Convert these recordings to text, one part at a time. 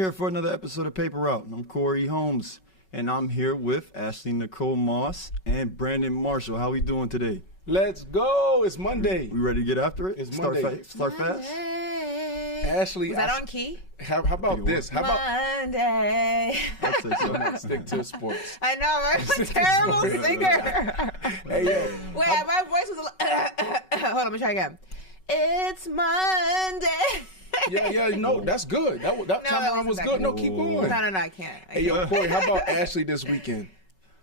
here for another episode of Paper Route. I'm Corey Holmes, and I'm here with Ashley Nicole Moss and Brandon Marshall. How we doing today? Let's go. It's Monday. We ready to get after it? It's Monday. Start fast? Ashley. Was that on key? How about this? How about Monday? I'll say so. Stick to sports. I know, I'm a terrible singer. Hey, yo. Wait, my voice was a little... Hold on, let me try again. It's Monday. Yeah, no, that's good. That time around was good. No, keep going. No, I can't. Hey, yo, Corey, how about Ashley this weekend?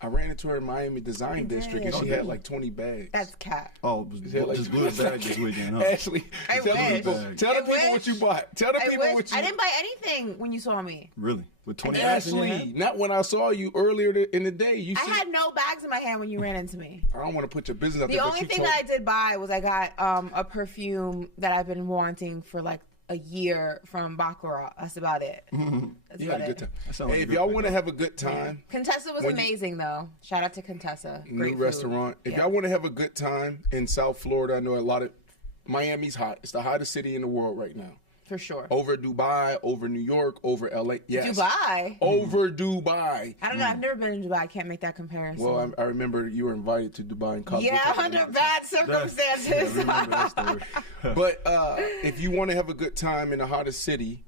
I ran into her in Miami Design District, and she had like 20 bags. That's cat. Oh, just blew it back this weekend, huh? Ashley, tell the people what you bought. Tell the people what you... I didn't buy anything when you saw me. Really? With 20 bags in your hand? Ashley, not when I saw you earlier in the day. I had no bags in my hand when you ran into me. I don't want to put your business out there. The only thing that I did buy was I got a perfume that I've been wanting for like a year from Baccarat. That's about it. That's you about had a good it. time. Hey, if y'all want to have a good time. Contessa was amazing, though. Shout out to Contessa. Great New restaurant. If y'all want to have a good time in South Florida, I know a lot of Miami's hot. It's the hottest city in the world right now. For sure. Over Dubai, over New York, over LA. Yes. Dubai? Over Dubai. I don't know. I've never been to Dubai. I can't make that comparison. Well, I remember you were invited to Dubai in college. Yeah, under bad circumstances. Yeah, I remember that story. But if you want to have a good time in the hottest city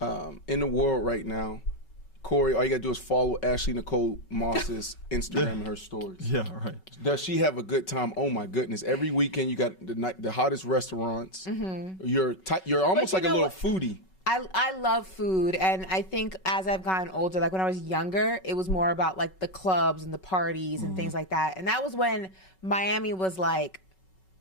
in the world right now, Corey, all you got to do is follow Ashley Nicole Moss's Instagram and her stories. Yeah, right. Does she have a good time? Oh, my goodness. Every weekend you got the hottest restaurants. Mm-hmm. You're almost like a little foodie. I love food, and I think as I've gotten older, like when I was younger, it was more about like the clubs and the parties and things like that. And that was when Miami was like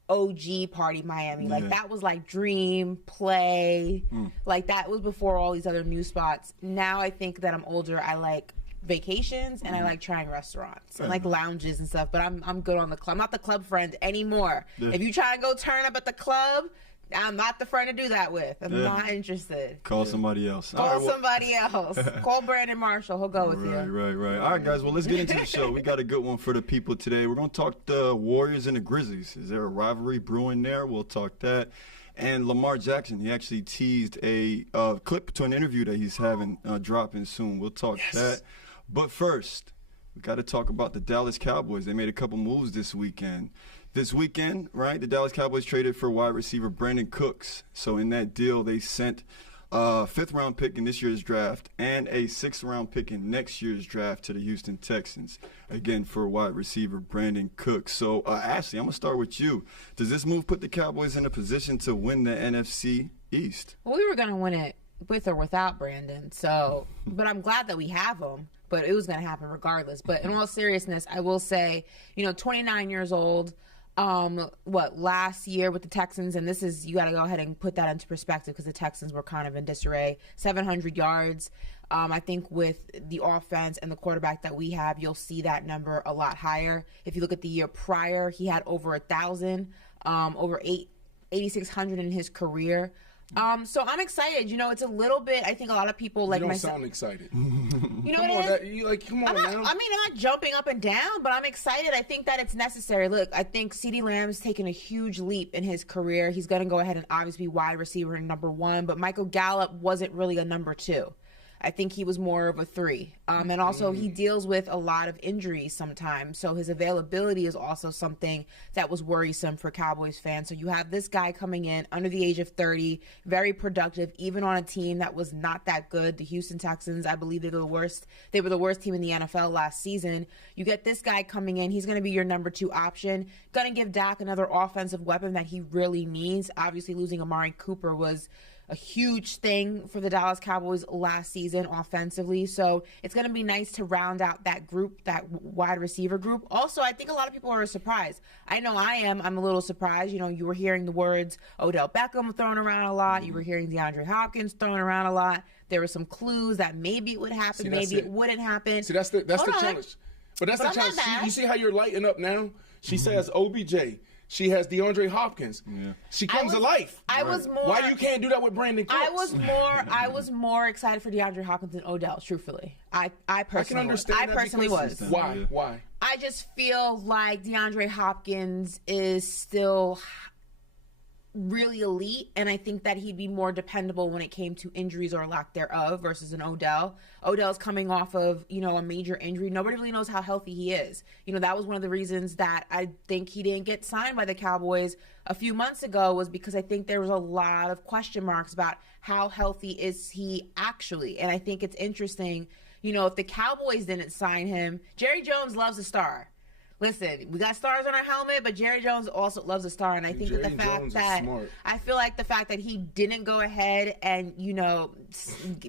OG party Miami. Like that was like Dream, Play. Like that was before all these other new spots. Now I think that I'm older, I like vacations and I like trying restaurants and like lounges and stuff, but I'm good on the club. I'm not the club friend anymore. If you try and go turn up at the club, I'm not the friend to do that with. I'm not interested. Call somebody else. Call somebody else. Call Brandon Marshall. He'll go with you. Right. All right, guys. Well, let's get into the show. We got a good one for the people today. We're going to talk the Warriors and the Grizzlies. Is there a rivalry brewing there? We'll talk that. And Lamar Jackson, he actually teased a clip to an interview that he's having dropping soon. We'll talk that. But first, we got to talk about the Dallas Cowboys. They made a couple moves this weekend. This weekend, right, the Dallas Cowboys traded for wide receiver Brandin Cooks. So in that deal, they sent a fifth-round pick in this year's draft and a sixth-round pick in next year's draft to the Houston Texans, again, for wide receiver Brandin Cooks. So, Ashley, I'm going to start with you. Does this move put the Cowboys in a position to win the NFC East? Well, we were going to win it with or without Brandon, so, but I'm glad that we have him. But it was going to happen regardless. But in all seriousness, I will say, 29 years old, last year with the Texans, and this is, you got to go ahead and put that into perspective because the Texans were kind of in disarray. 700 yards. I think with the offense and the quarterback that we have, you'll see that number a lot higher. If you look at the year prior, he had over 1,000, over 8,600 in his career. So I'm excited. It's a little bit, I think a lot of people like myself. You don't sound excited. You know what it is? Come on now. I'm not jumping up and down, but I'm excited. I think that it's necessary. Look, I think CeeDee Lamb's taken a huge leap in his career. He's going to go ahead and obviously be wide receiver in number 1, but Michael Gallup wasn't really a number 2. I think he was more of a 3. And also he deals with a lot of injuries sometimes. So his availability is also something that was worrisome for Cowboys fans. So you have this guy coming in under the age of 30, very productive, even on a team that was not that good. The Houston Texans, I believe they were the worst team in the NFL last season. You get this guy coming in. He's going to be your number 2 option. Going to give Dak another offensive weapon that he really needs. Obviously losing Amari Cooper was a huge thing for the Dallas Cowboys last season offensively. So it's going to be nice to round out that group, that wide receiver group. Also, I think a lot of people are surprised. I know I am. I'm a little surprised. You were hearing the words Odell Beckham thrown around a lot. You were hearing DeAndre Hopkins thrown around a lot. There were some clues that maybe it would happen, maybe it wouldn't happen. See, that's the challenge. But that's the challenge. You see how you're lighting up now? She says OBJ. She has DeAndre Hopkins. Yeah. She comes to life. Why you can't do that with Brandin Cooks? I was more excited for DeAndre Hopkins than Odell, truthfully. I personally can understand I personally was. Why? I just feel like DeAndre Hopkins is still really elite, and I think that he'd be more dependable when it came to injuries or lack thereof versus an Odell. Odell's coming off of, a major injury. Nobody really knows how healthy he is. That was one of the reasons that I think he didn't get signed by the Cowboys a few months ago, was because I think there was a lot of question marks about how healthy is he actually. And I think it's interesting, if the Cowboys didn't sign him, Jerry Jones loves a star. Listen, we got stars on our helmet, but Jerry Jones also loves a star. And I think that I feel like the fact that he didn't go ahead and,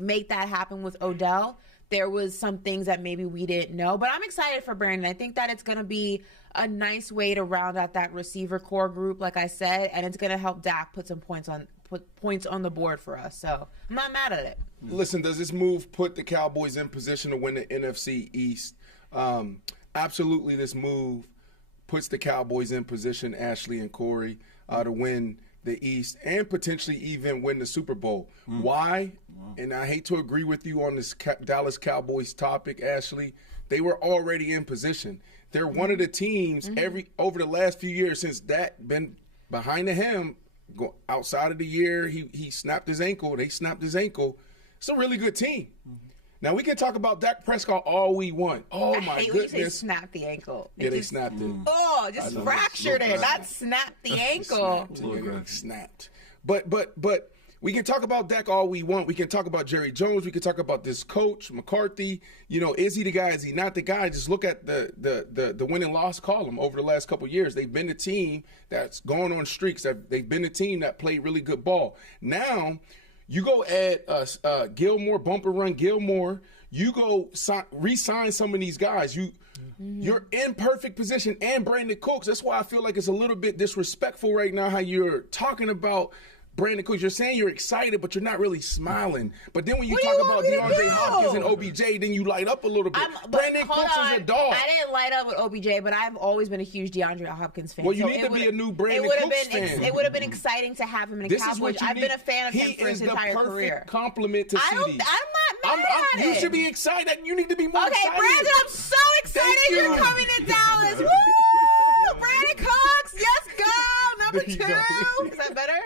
make that happen with Odell, there was some things that maybe we didn't know. But I'm excited for Brandon. I think that it's going to be a nice way to round out that receiver core group, like I said, and it's going to help Dak put points on the board for us. So I'm not mad at it. Listen, does this move put the Cowboys in position to win the NFC East? Absolutely, this move puts the Cowboys in position, Ashley and Corey, to win the East and potentially even win the Super Bowl. Why? Wow. And I hate to agree with you on this Dallas Cowboys topic, Ashley. They were already in position. They're one of the teams over the last few years since Dak been behind the helm. Outside of the year, he snapped his ankle. They snapped his ankle. It's a really good team. Now, we can talk about Dak Prescott all we want. Oh, my goodness. When you say snap the ankle. Yeah, they snapped it. Oh, just fractured it. Not snapped the ankle. Snapped. But we can talk about Dak all we want. We can talk about Jerry Jones. We can talk about this coach, McCarthy. Is he the guy? Is he not the guy? Just look at the win and loss column over the last couple of years. They've been the team that's going on streaks. They've been the team that played really good ball. Now, you go add Gilmore, bumper run Gilmore. You go re-sign some of these guys. You're in perfect position. And Brandin Cooks. That's why I feel like it's a little bit disrespectful right now how you're talking about Brandin Cooks. You're saying you're excited, but you're not really smiling. But then when you talk about DeAndre Hopkins and OBJ, then you light up a little bit. Brandin Cooks is a dog. I didn't light up with OBJ, but I've always been a huge DeAndre Hopkins fan. Well, you need to be a new Brandin Cooks fan. It would have been exciting to have him in a Cowboys. I've been a fan of him for his entire career. He is the perfect compliment to CD. I'm not mad at it. You should be excited. You need to be more excited. Okay, Brandon, I'm so excited you're coming to Dallas. Woo! Brandin Cooks, yes, go! Number 2. Is that better?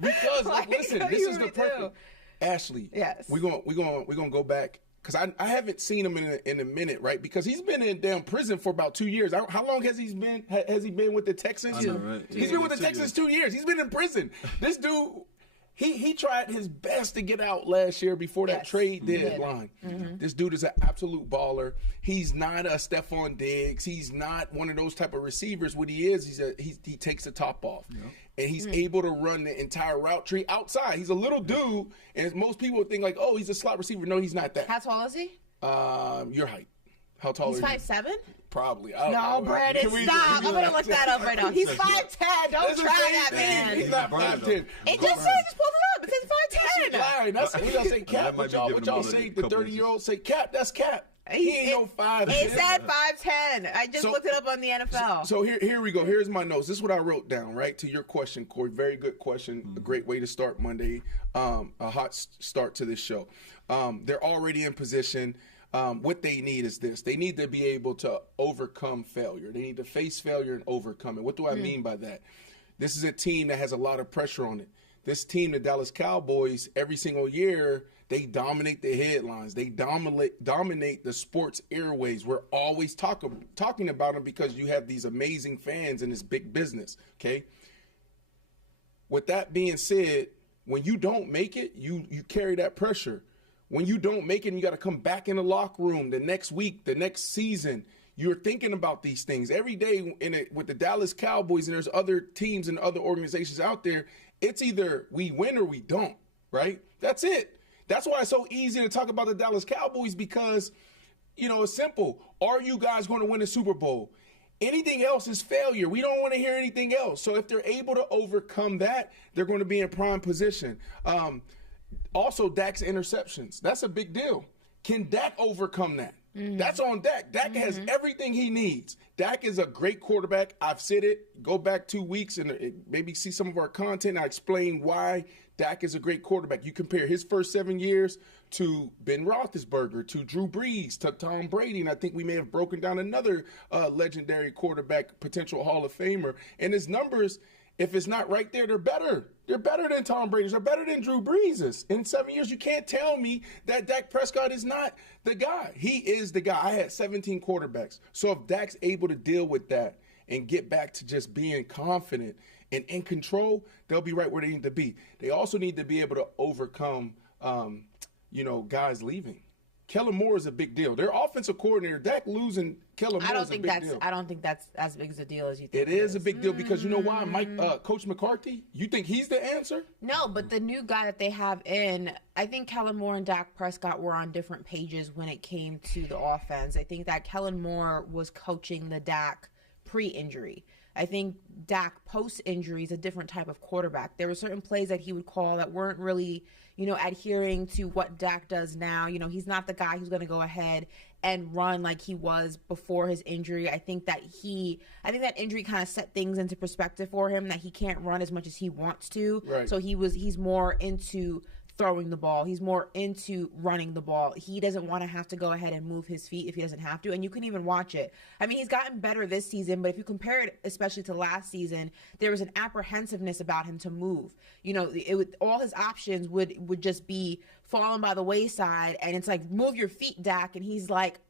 Because listen, this is the perfect. Ashley, yes, we're gonna go back because I haven't seen him in a minute, right? Because he's been in damn prison for about 2 years. How long has he been? Has he been with the Texans? I know, right? He's been with the Texans 2 years. He's been in prison. This dude. He tried his best to get out last year before that trade deadline. This dude is an absolute baller. He's not a Stephon Diggs. He's not one of those type of receivers. What he is, he takes the top off. And he's able to run the entire route tree outside. He's a little dude, and most people would think like, oh, he's a slot receiver. No, he's not that. How tall is he? Your height. How tall is he? He's 5'7"? Probably. No, Brandon, stop. I'm going to look that up right now. He's 5'10". Don't try that, man. He's not 5'10". It just says, just pull it up. It says 5'10". Lying. That's what y'all say, Cap. What y'all say, the 30-year-old say, Cap, that's Cap. He ain't no 5'10". It said 5'10". I just looked it up on the NFL. So here we go. Here's my notes. This is what I wrote down, right? To your question, Corey. Very good question. A great way to start Monday. A hot start to this show. They're already in position. What they need is this. They need to be able to overcome failure. They need to face failure and overcome it. What do I mean by that? This is a team that has a lot of pressure on it. This team, the Dallas Cowboys, every single year, they dominate the headlines. They dominate the sports airways. We're always talking about them because you have these amazing fans in this big business, okay? With that being said, when you don't make it, you carry that pressure. When you don't make it and you got to come back in the locker room the next week, the next season, you're thinking about these things. Every day with the Dallas Cowboys, and there's other teams and other organizations out there, it's either we win or we don't, right? That's it. That's why it's so easy to talk about the Dallas Cowboys because, it's simple. Are you guys going to win a Super Bowl? Anything else is failure. We don't want to hear anything else. So if they're able to overcome that, they're going to be in prime position. Also, Dak's interceptions. That's a big deal. Can Dak overcome that? That's on Dak. Dak has everything he needs. Dak is a great quarterback. I've said it. Go back 2 weeks and maybe see some of our content. I explain why Dak is a great quarterback. You compare his first 7 years to Ben Roethlisberger, to Drew Brees, to Tom Brady, and I think we may have broken down another legendary quarterback, potential Hall of Famer. And his numbers, if it's not right there, they're better. They're better than Tom Brady's. They're better than Drew Brees's. In 7 years, you can't tell me that Dak Prescott is not the guy. He is the guy. I had 17 quarterbacks. So if Dak's able to deal with that and get back to just being confident and in control, they'll be right where they need to be. They also need to be able to overcome, guys leaving. Kellen Moore is a big deal. Their offensive coordinator, Dak losing Kellen Moore is a big deal. I don't think that's as big as a deal as you think. It is a big deal because you know why? Coach McCarthy, you think he's the answer? No, but the new guy that they have in, I think Kellen Moore and Dak Prescott were on different pages when it came to the offense. I think that Kellen Moore was coaching the Dak pre-injury. I think Dak post-injury is a different type of quarterback. There were certain plays that he would call that weren't really, adhering to what Dak does now. He's not the guy who's going to go ahead and run like he was before his injury. I think that injury kind of set things into perspective for him, that he can't run as much as he wants to. Right. So he's more into throwing the ball. He's more into running the ball. He doesn't want to have to go ahead and move his feet if he doesn't have to. And you can even watch it. I mean, he's gotten better this season, but if you compare it especially to last season, there was an apprehensiveness about him to move. All his options would just be falling by the wayside. And it's like, move your feet, Dak. And he's like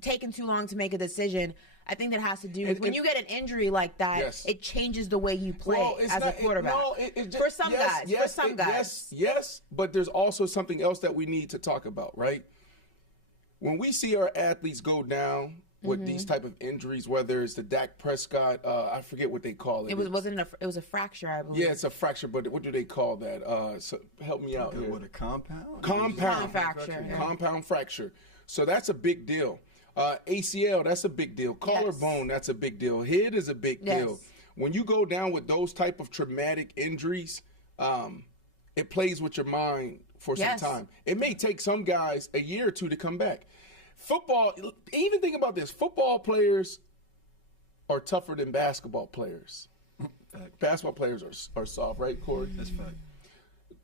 taking too long to make a decision. I think that has to do with when you get an injury like that, yes, it changes the way you play as a quarterback. For some guys. Yes, but there's also something else that we need to talk about, right? When we see our athletes go down with these type of injuries, whether it's the Dak Prescott, I forget what they call it. It was a fracture, I believe. Yeah, it's a fracture, but what do they call that? So help me out here. What, a compound? Compound fracture. Yeah. Compound fracture. So that's a big deal. ACL, that's a big deal. Collarbone, that's a big deal. Head is a big deal. When you go down with those type of traumatic injuries, it plays with your mind for some time. It may take some guys a year or two to come back. Football, even think about this. Football players are tougher than basketball players. Basketball players are soft, right, Corey? That's fact.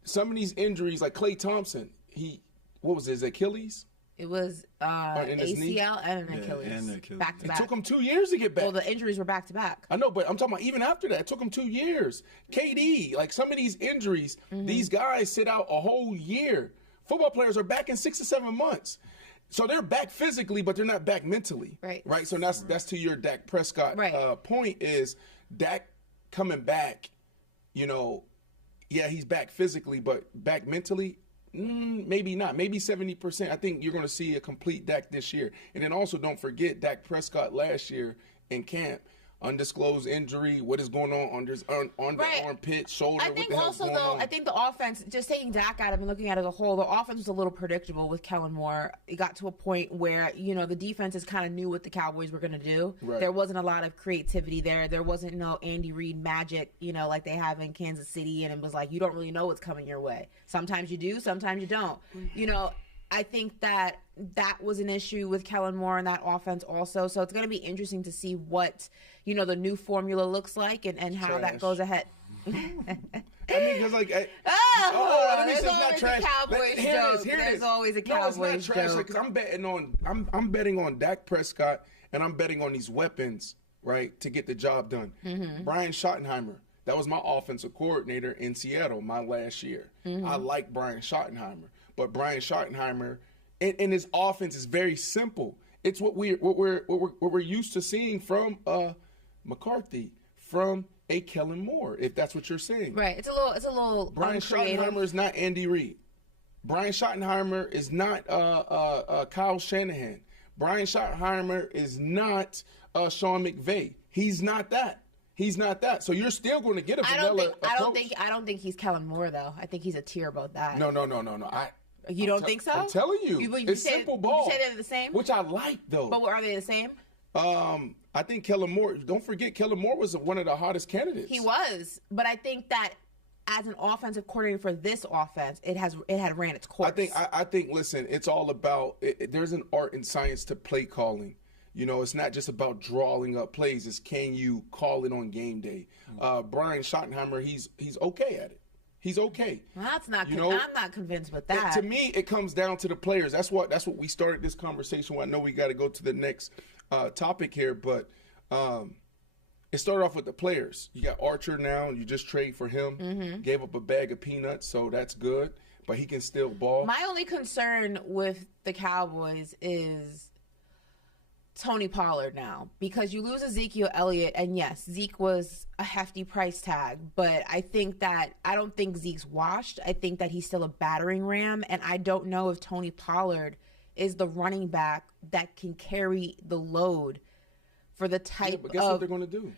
Some of these injuries, like Klay Thompson, what was his Achilles? It was ACL and an Achilles. And Achilles. Back to It back. took him 2 years to get back. Well, the injuries were back to back. I know, but I'm talking about even after that. It took him 2 years. KD, like some of these injuries, these guys sit out a whole year. Football players are back in 6 to 7 months. So they're back physically, but they're not back mentally. Right. So that's to your Dak Prescott point is Dak coming back, he's back physically, but back mentally, maybe not. Maybe 70%. I think you're going to see a complete Dak this year. And then also don't forget Dak Prescott last year in camp. Undisclosed injury, what is going on under his armpit, shoulder. I think also, though, I think the offense, just taking Dak out of it and looking at it as a whole, the offense was a little predictable with Kellen Moore. It got to a point where, the defenses kind of knew what the Cowboys were going to do. Right. There wasn't a lot of creativity there. There wasn't no Andy Reid magic, like they have in Kansas City. And it was like, you don't really know what's coming your way. Sometimes you do, sometimes you don't. I think that was an issue with Kellen Moore and that offense also. So it's going to be interesting to see what, the new formula looks like and how that goes ahead. I mean, because let me there's say it's always not trash. a Cowboys joke. There's always a Cowboys joke. No, it's not trash because I'm betting on Dak Prescott and I'm betting on these weapons, right, to get the job done. Brian Schottenheimer, that was my offensive coordinator in Seattle my last year. I like Brian Schottenheimer, but Brian Schottenheimer and his offense is very simple. It's what we're used to seeing from McCarthy, from a Kellen Moore, if that's what you're saying. Right. It's a little Brian Schottenheimer is not Andy Reid. Brian Schottenheimer is not Kyle Shanahan. Brian Schottenheimer is not Sean McVay. He's not that. So you're still going to get a vanilla approach. I don't think he's Kellen Moore though. I think he's a tier above that. No. You don't think so? I'm telling you, it's simple ball. You say they're the same? Which I like though. But are they the same? I think Kellen Moore. Don't forget, Kellen Moore was one of the hottest candidates. He was, but I think that as an offensive coordinator for this offense, it had ran its course. I think. Listen, it's all about. There's an art and science to play calling. You know, it's not just about drawing up plays. It's can you call it on game day? Brian Schottenheimer, he's okay at it. He's okay. Well, that's not. I'm not convinced with that. To me, it comes down to the players. That's what we started this conversation with. I know we got to go to the next topic here, but it started off with the players. You got Archer now, and you just trade for him. Mm-hmm. Gave up a bag of peanuts, so that's good. But he can still ball. My only concern with the Cowboys is Tony Pollard now, because you lose Ezekiel Elliott, and yes, Zeke was a hefty price tag, but I don't think Zeke's washed. I think that he's still a battering ram, and I don't know if Tony Pollard is the running back that can carry the load for the type but guess what they're going to do?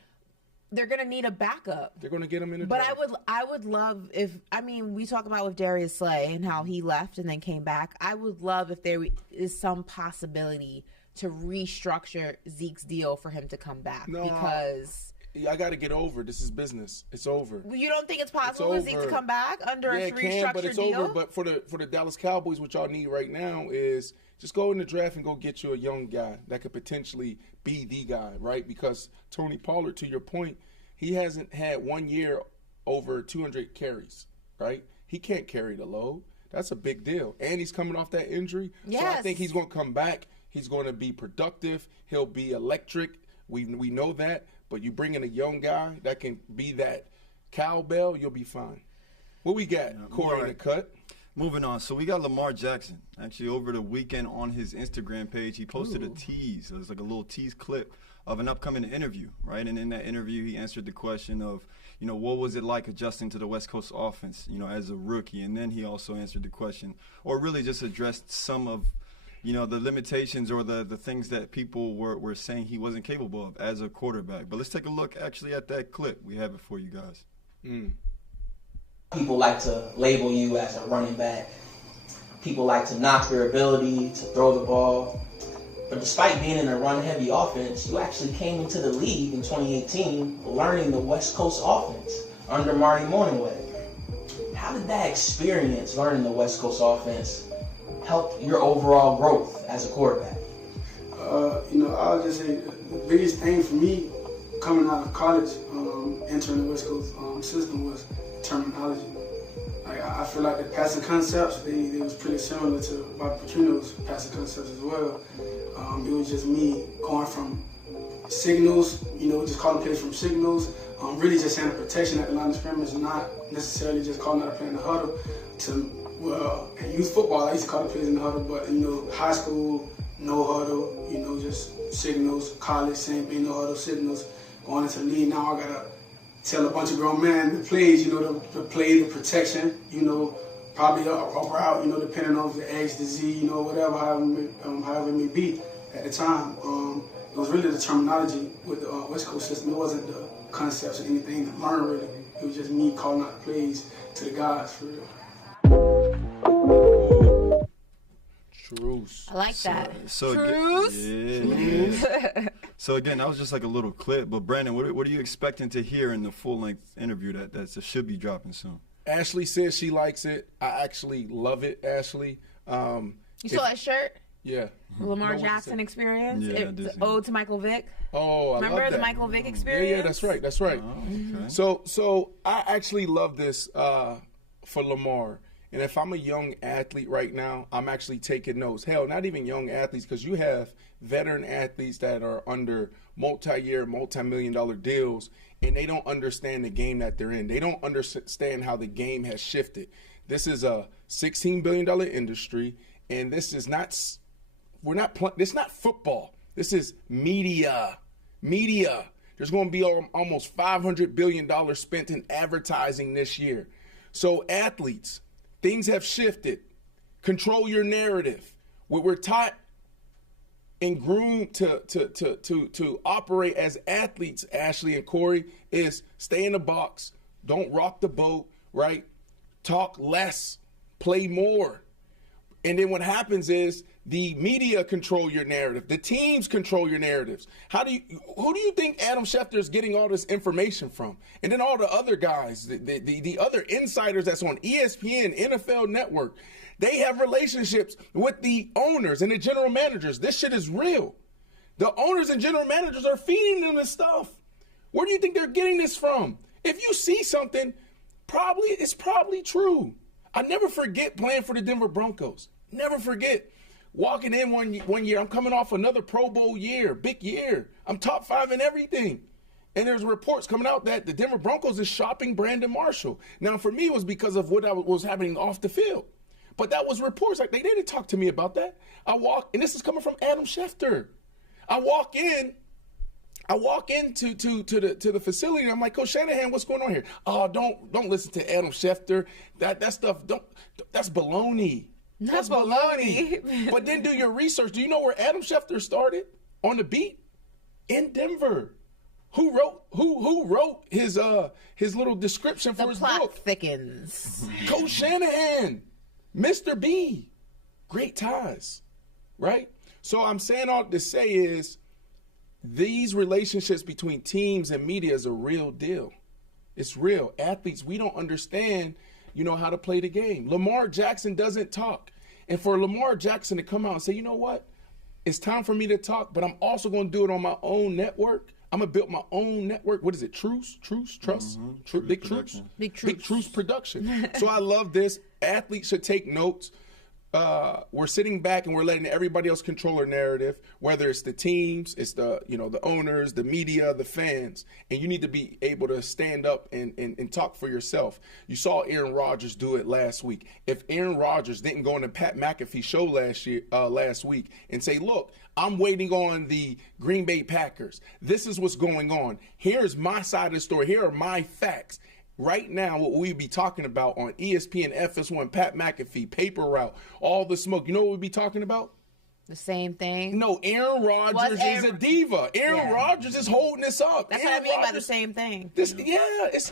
They're going to need a backup. They're going to get him in a But draft. I would love we talk about with Darius Slay and how he left and then came back. I would love if there is some possibility to restructure Zeke's deal for him to come back, because I got to get over. This is business. It's over. You don't think it's possible for Zeke to come back under a restructured but it's deal? over. But for the Dallas Cowboys, what y'all need right now is just go in the draft and go get you a young guy that could potentially be the guy, right? Because Tony Pollard, to your point, he hasn't had 1 year over 200 carries, right? He can't carry the load. That's a big deal. And he's coming off that injury. Yes. So I think he's going to come back. He's going to be productive. He'll be electric. We know that. But you bring in a young guy that can be that cowbell, you'll be fine. What we got, Corey, in the cut? Moving on. So we got Lamar Jackson. Actually, over the weekend on his Instagram page, he posted a tease. It was like a little tease clip of an upcoming interview, right? And in that interview, he answered the question of, what was it like adjusting to the West Coast offense, as a rookie? And then he also answered the question, or really just addressed some of, the limitations or the things that people were saying he wasn't capable of as a quarterback. But let's take a look actually at that clip. We have it for you guys. People like to label you as a running back. People like to knock your ability to throw the ball. But despite being in a run-heavy offense, you actually came into the league in 2018 learning the West Coast offense under Marty Morningweg. How did that experience learning the West Coast offense help your overall growth as a quarterback? I'll just say the biggest thing for me coming out of college, entering the West Coast system was terminology. I feel like the passing concepts, they was pretty similar to Bob Petrino's passing concepts as well. It was just me going from signals, just calling plays from signals, really just saying protection at the line of scrimmage, not necessarily just calling out a play in the huddle. In youth football, I used to call the plays in the huddle, but high school, no huddle, just signals. College, same thing, no huddle, signals. Going into the league, now I gotta tell a bunch of grown men the plays, the play, the protection, probably a route, depending on the X, the Z, whatever, however it may be at the time. It was really the terminology with the West Coast system. It wasn't the concepts or anything to learn, really. It was just me calling out the plays to the guys, for real. Truce. I like that. Truce. Yeah. So again, that was just like a little clip. But Brandon, what are you expecting to hear in the full-length interview that should be dropping soon? Ashley says she likes it. I actually love it, Ashley. You saw that shirt? Yeah. Lamar Jackson experience? Yeah, It's ode to Michael Vick. Oh, I Remember love that. the Michael Vick experience? Yeah, that's right. Oh, okay. So I actually love this for Lamar. And if I'm a young athlete right now, I'm actually taking notes. Hell, not even young athletes, because you have veteran athletes that are under multi-year, multi-million-dollar deals, and they don't understand the game that they're in. They don't understand how the game has shifted. This is a $16 billion industry, and this is not this is not football. This is media. There's going to be almost $500 billion spent in advertising this year. So athletes, things have shifted. Control your narrative. What we're taught and groomed to operate as athletes, Ashley and Corey, is stay in the box, don't rock the boat, right? Talk less, play more. And then what happens is the media control your narrative. The teams control your narratives. Who do you think Adam Schefter is getting all this information from? And then all the other guys, the other insiders that's on ESPN, NFL Network, they have relationships with the owners and the general managers. This shit is real. The owners and general managers are feeding them this stuff. Where do you think they're getting this from? If you see something, it's probably true. I never forget playing for the Denver Broncos. Never forget. Walking in one year, I'm coming off another Pro Bowl year, big year. I'm top 5 in everything. And there's reports coming out that the Denver Broncos is shopping Brandon Marshall. Now, for me, it was because of what was happening off the field. But that was reports. Like, they didn't talk to me about that. And this is coming from Adam Schefter. I walk into the facility, and I'm like, Coach Shanahan, what's going on here? Oh, don't listen to Adam Schefter. That stuff, that's baloney. That's baloney. But then do your research. Do you know where Adam Schefter started on the beat? In Denver. Who wrote his little description for his book? The plot thickens. Coach Shanahan, Mr. B, great ties, right? So I'm saying all to say is, these relationships between teams and media is a real deal. It's real. Athletes, we don't understand, how to play the game. Lamar Jackson doesn't talk. And for Lamar Jackson to come out and say, you know what? It's time for me to talk, but I'm also going to do it on my own network. I'm going to build my own network. What is it? Trust? Mm-hmm. Big Truths Production. So I love this. Athletes should take notes. We're sitting back and we're letting everybody else control their narrative, whether it's the teams, it's the owners, the media, the fans, and you need to be able to stand up and talk for yourself. You saw Aaron Rodgers do it last week. If Aaron Rodgers didn't go on the Pat McAfee show last week and say, look, I'm waiting on the Green Bay Packers. This is what's going on. Here's my side of the story. Here are my facts. Right now, what we'd be talking about on ESPN, FS1, Pat McAfee, Paper Route, all the smoke. You know what we'd be talking about? The same thing? No, Aaron Rodgers is a diva. Aaron Rodgers is holding this up. That's what I mean by the same thing.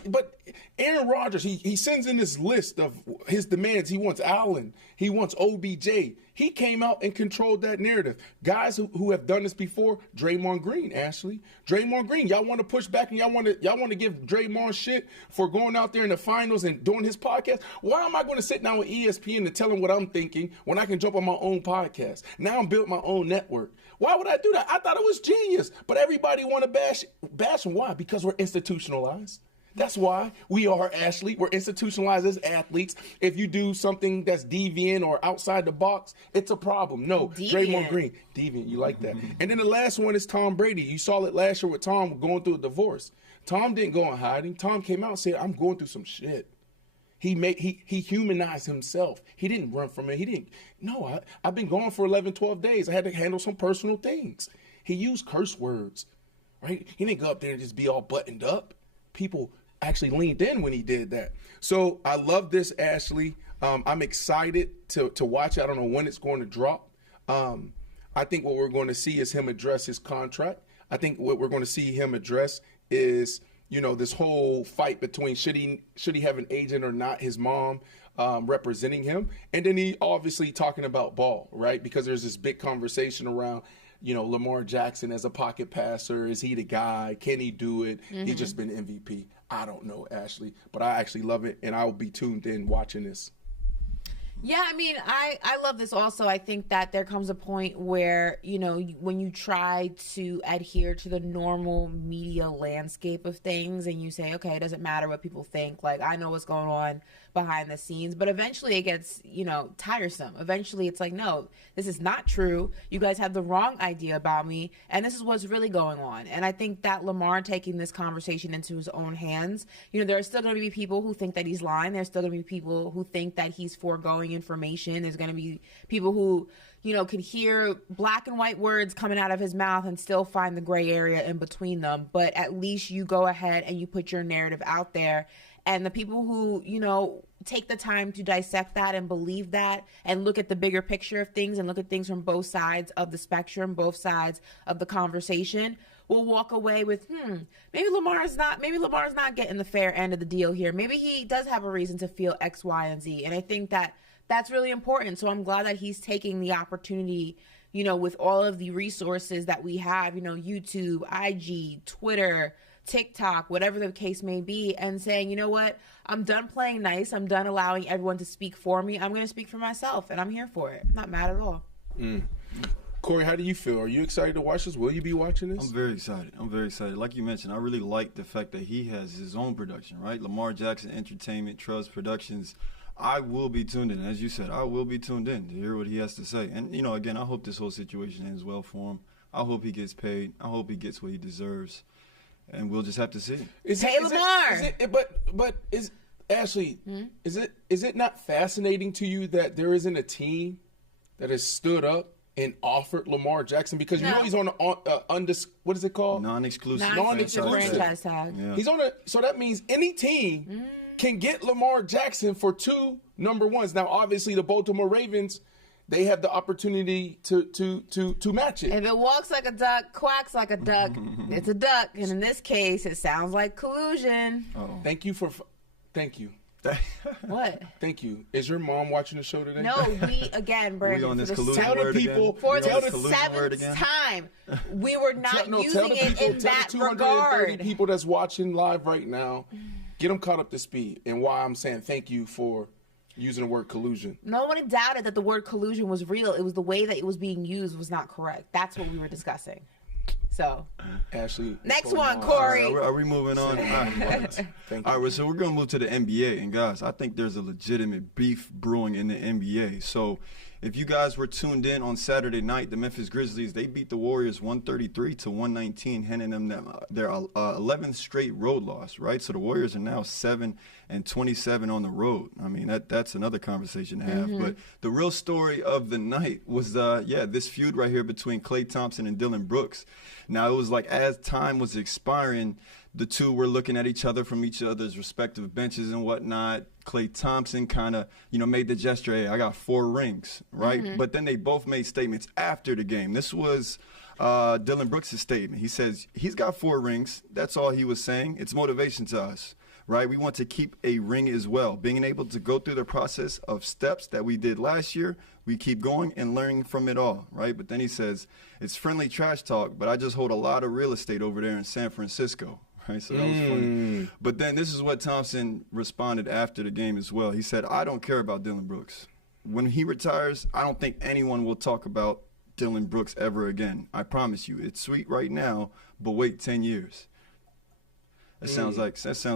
But Aaron Rodgers, he sends in this list of his demands. He wants Allen. He wants OBJ. He came out and controlled that narrative. Guys who have done this before, Draymond Green, Ashley. Draymond Green, y'all want to push back and y'all want to give Draymond shit for going out there in the finals and doing his podcast? Why am I going to sit down with ESPN and tell him what I'm thinking when I can jump on my own podcast? Now I'm building my own network. Why would I do that? I thought it was genius. But everybody want to bash him. Why? Because we're institutionalized. That's why we are, Ashley. We're institutionalized as athletes. If you do something that's deviant or outside the box, it's a problem. No, Draymond Green, deviant, you like that. And then the last one is Tom Brady. You saw it last year with Tom going through a divorce. Tom didn't go on hiding. Tom came out and said, I'm going through some shit. He humanized himself. He didn't run from it. I've been gone for 11, 12 days. I had to handle some personal things. He used curse words, right? He didn't go up there and just be all buttoned up. People actually leaned in when he did that. So I love this, Ashley. I'm excited to watch it. I don't know when it's going to drop. I think what we're going to see is him address his contract. I think what we're going to see him address is, this whole fight between should he have an agent or not, his mom representing him. And then he obviously talking about ball, right? Because there's this big conversation around, Lamar Jackson as a pocket passer. Is he the guy? Can he do it? Mm-hmm. He's just been MVP. I don't know, Ashley, but I actually love it, and I'll be tuned in watching this. Yeah, I mean, I love this also. I think that there comes a point where, when you try to adhere to the normal media landscape of things and you say, okay, it doesn't matter what people think. Like, I know what's going on behind the scenes, but eventually it gets, tiresome. Eventually it's like, no, this is not true. You guys have the wrong idea about me, and this is what's really going on. And I think that Lamar taking this conversation into his own hands, there are still going to be people who think that he's lying. There's still going to be people who think that he's foregoing information. There's going to be people who, could hear black and white words coming out of his mouth and still find the gray area in between them. But at least you go ahead and you put your narrative out there. And the people who, take the time to dissect that and believe that and look at the bigger picture of things and look at things from both sides of the spectrum, both sides of the conversation, will walk away with, maybe Lamar's not getting the fair end of the deal here. Maybe he does have a reason to feel X, Y, and Z. And I think that That's really important. So I'm glad that he's taking the opportunity, you know, with all of the resources that we have, you know, YouTube, IG, Twitter, TikTok, whatever the case may be, and saying, you know what, I'm done playing nice. I'm done allowing everyone to speak for me. I'm going to speak for myself, and I'm here for it. I'm not mad at all. Corey, how do you feel? Are you excited to watch this? Will you be watching this? I'm very excited. Like you mentioned, I really like the fact that he has his own production, right? Lamar Jackson Entertainment, Trust Productions. I will be tuned in. As you said, I will be tuned in to hear what he has to say. And, you know, again, I hope this whole situation ends well for him. I hope he gets paid. I hope he gets what he deserves. And we'll just have to see. Lamar. But Ashley, is it not fascinating to you that there isn't a team that has stood up and offered Lamar Jackson, because you know he's on the what is it called? Non-exclusive franchise tag. Yeah. He's on so that means any team can get Lamar Jackson for 2 number ones. Now, obviously, the Baltimore Ravens, they have the opportunity to match it. If it walks like a duck, quacks like a duck, it's a duck. And in this case, it sounds like collusion. Uh-oh. Thank you. What? Thank you. Is your mom watching the show today? No, Brandon, we on this for the collusion word again? for We on the this collusion word seventh again? time, we were not using tell the it in tell that the 230 regard. people that's watching live right now, get them caught up to speed, and why I'm saying thank you for using the word collusion. No one doubted that the word collusion was real. It was the way that it was being used was not correct. That's what we were discussing. So, Ashley, next one, Corey. Are we moving on? Thank All you. right, so we're going to move to the NBA. And, guys, I think there's a legitimate beef brewing in the NBA. So if you guys were tuned in on Saturday night, the Memphis Grizzlies, they beat the Warriors 133-119, handing them their 11th straight road loss, right? So the Warriors are now 7-27 on the road. I mean, that's another conversation to have. But the real story of the night was, this feud right here between Klay Thompson and Dillon Brooks. Now, it was like as time was expiring, the two were looking at each other from each other's respective benches and whatnot. Klay Thompson kind of, made the gesture, hey, I got 4 rings, right? But then they both made statements after the game. This was Dillon Brooks' statement. He says he's got 4 rings. That's all he was saying. It's motivation to us, right? We want to keep a ring as well. Being able to go through the process of steps that we did last year, we keep going and learning from it all, right? But then he says, it's friendly trash talk, but I just hold a lot of real estate over there in San Francisco. Right, so that was funny. But then this is what Thompson responded after the game as well. He said, I don't care about Dillon Brooks. When he retires, I don't think anyone will talk about Dillon Brooks ever again. I promise you. It's sweet right now, but wait 10 years. That sounds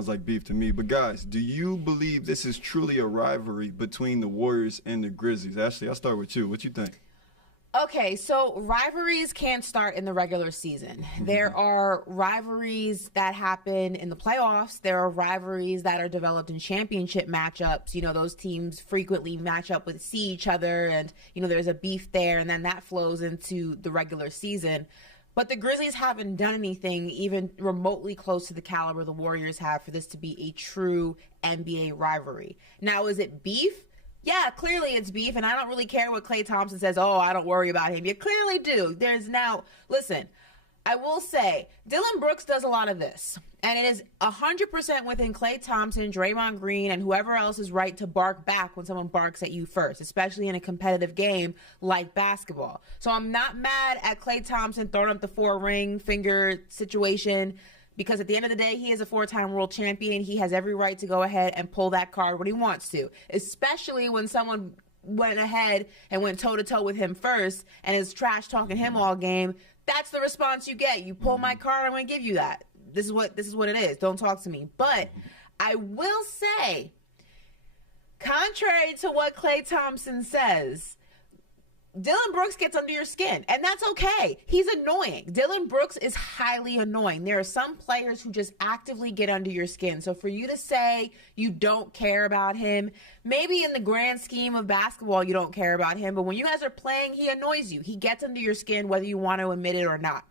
like beef to me. But, guys, do you believe this is truly a rivalry between the Warriors and the Grizzlies? Ashley, I'll start with you. What you think? Okay, so rivalries can't start in the regular season. There are rivalries that happen in the playoffs. There are rivalries that are developed in championship matchups. Those teams frequently match up see each other, and, there's a beef there, and then that flows into the regular season. But the Grizzlies haven't done anything even remotely close to the caliber the Warriors have for this to be a true NBA rivalry. Now, is it beef? Yeah, clearly it's beef, and I don't really care what Klay Thompson says, I don't worry about him. You clearly do. Listen, I will say, Dillon Brooks does a lot of this, and it is 100% within Klay Thompson, Draymond Green, and whoever else is right to bark back when someone barks at you first, especially in a competitive game like basketball. So I'm not mad at Klay Thompson throwing up the 4-ring finger situation, because at the end of the day, he is a 4-time world champion. He has every right to go ahead and pull that card when he wants to, especially when someone went ahead and went toe-to-toe with him first and is trash-talking him all game. That's the response you get. You pull my card, I'm going to give you that. This is what it is. Don't talk to me. But I will say, contrary to what Klay Thompson says, Dillon Brooks gets under your skin, and that's okay. He's annoying. Dillon Brooks is highly annoying. There are some players who just actively get under your skin. So for you to say you don't care about him, maybe in the grand scheme of basketball you don't care about him, but when you guys are playing, he annoys you. He gets under your skin whether you want to admit it or not.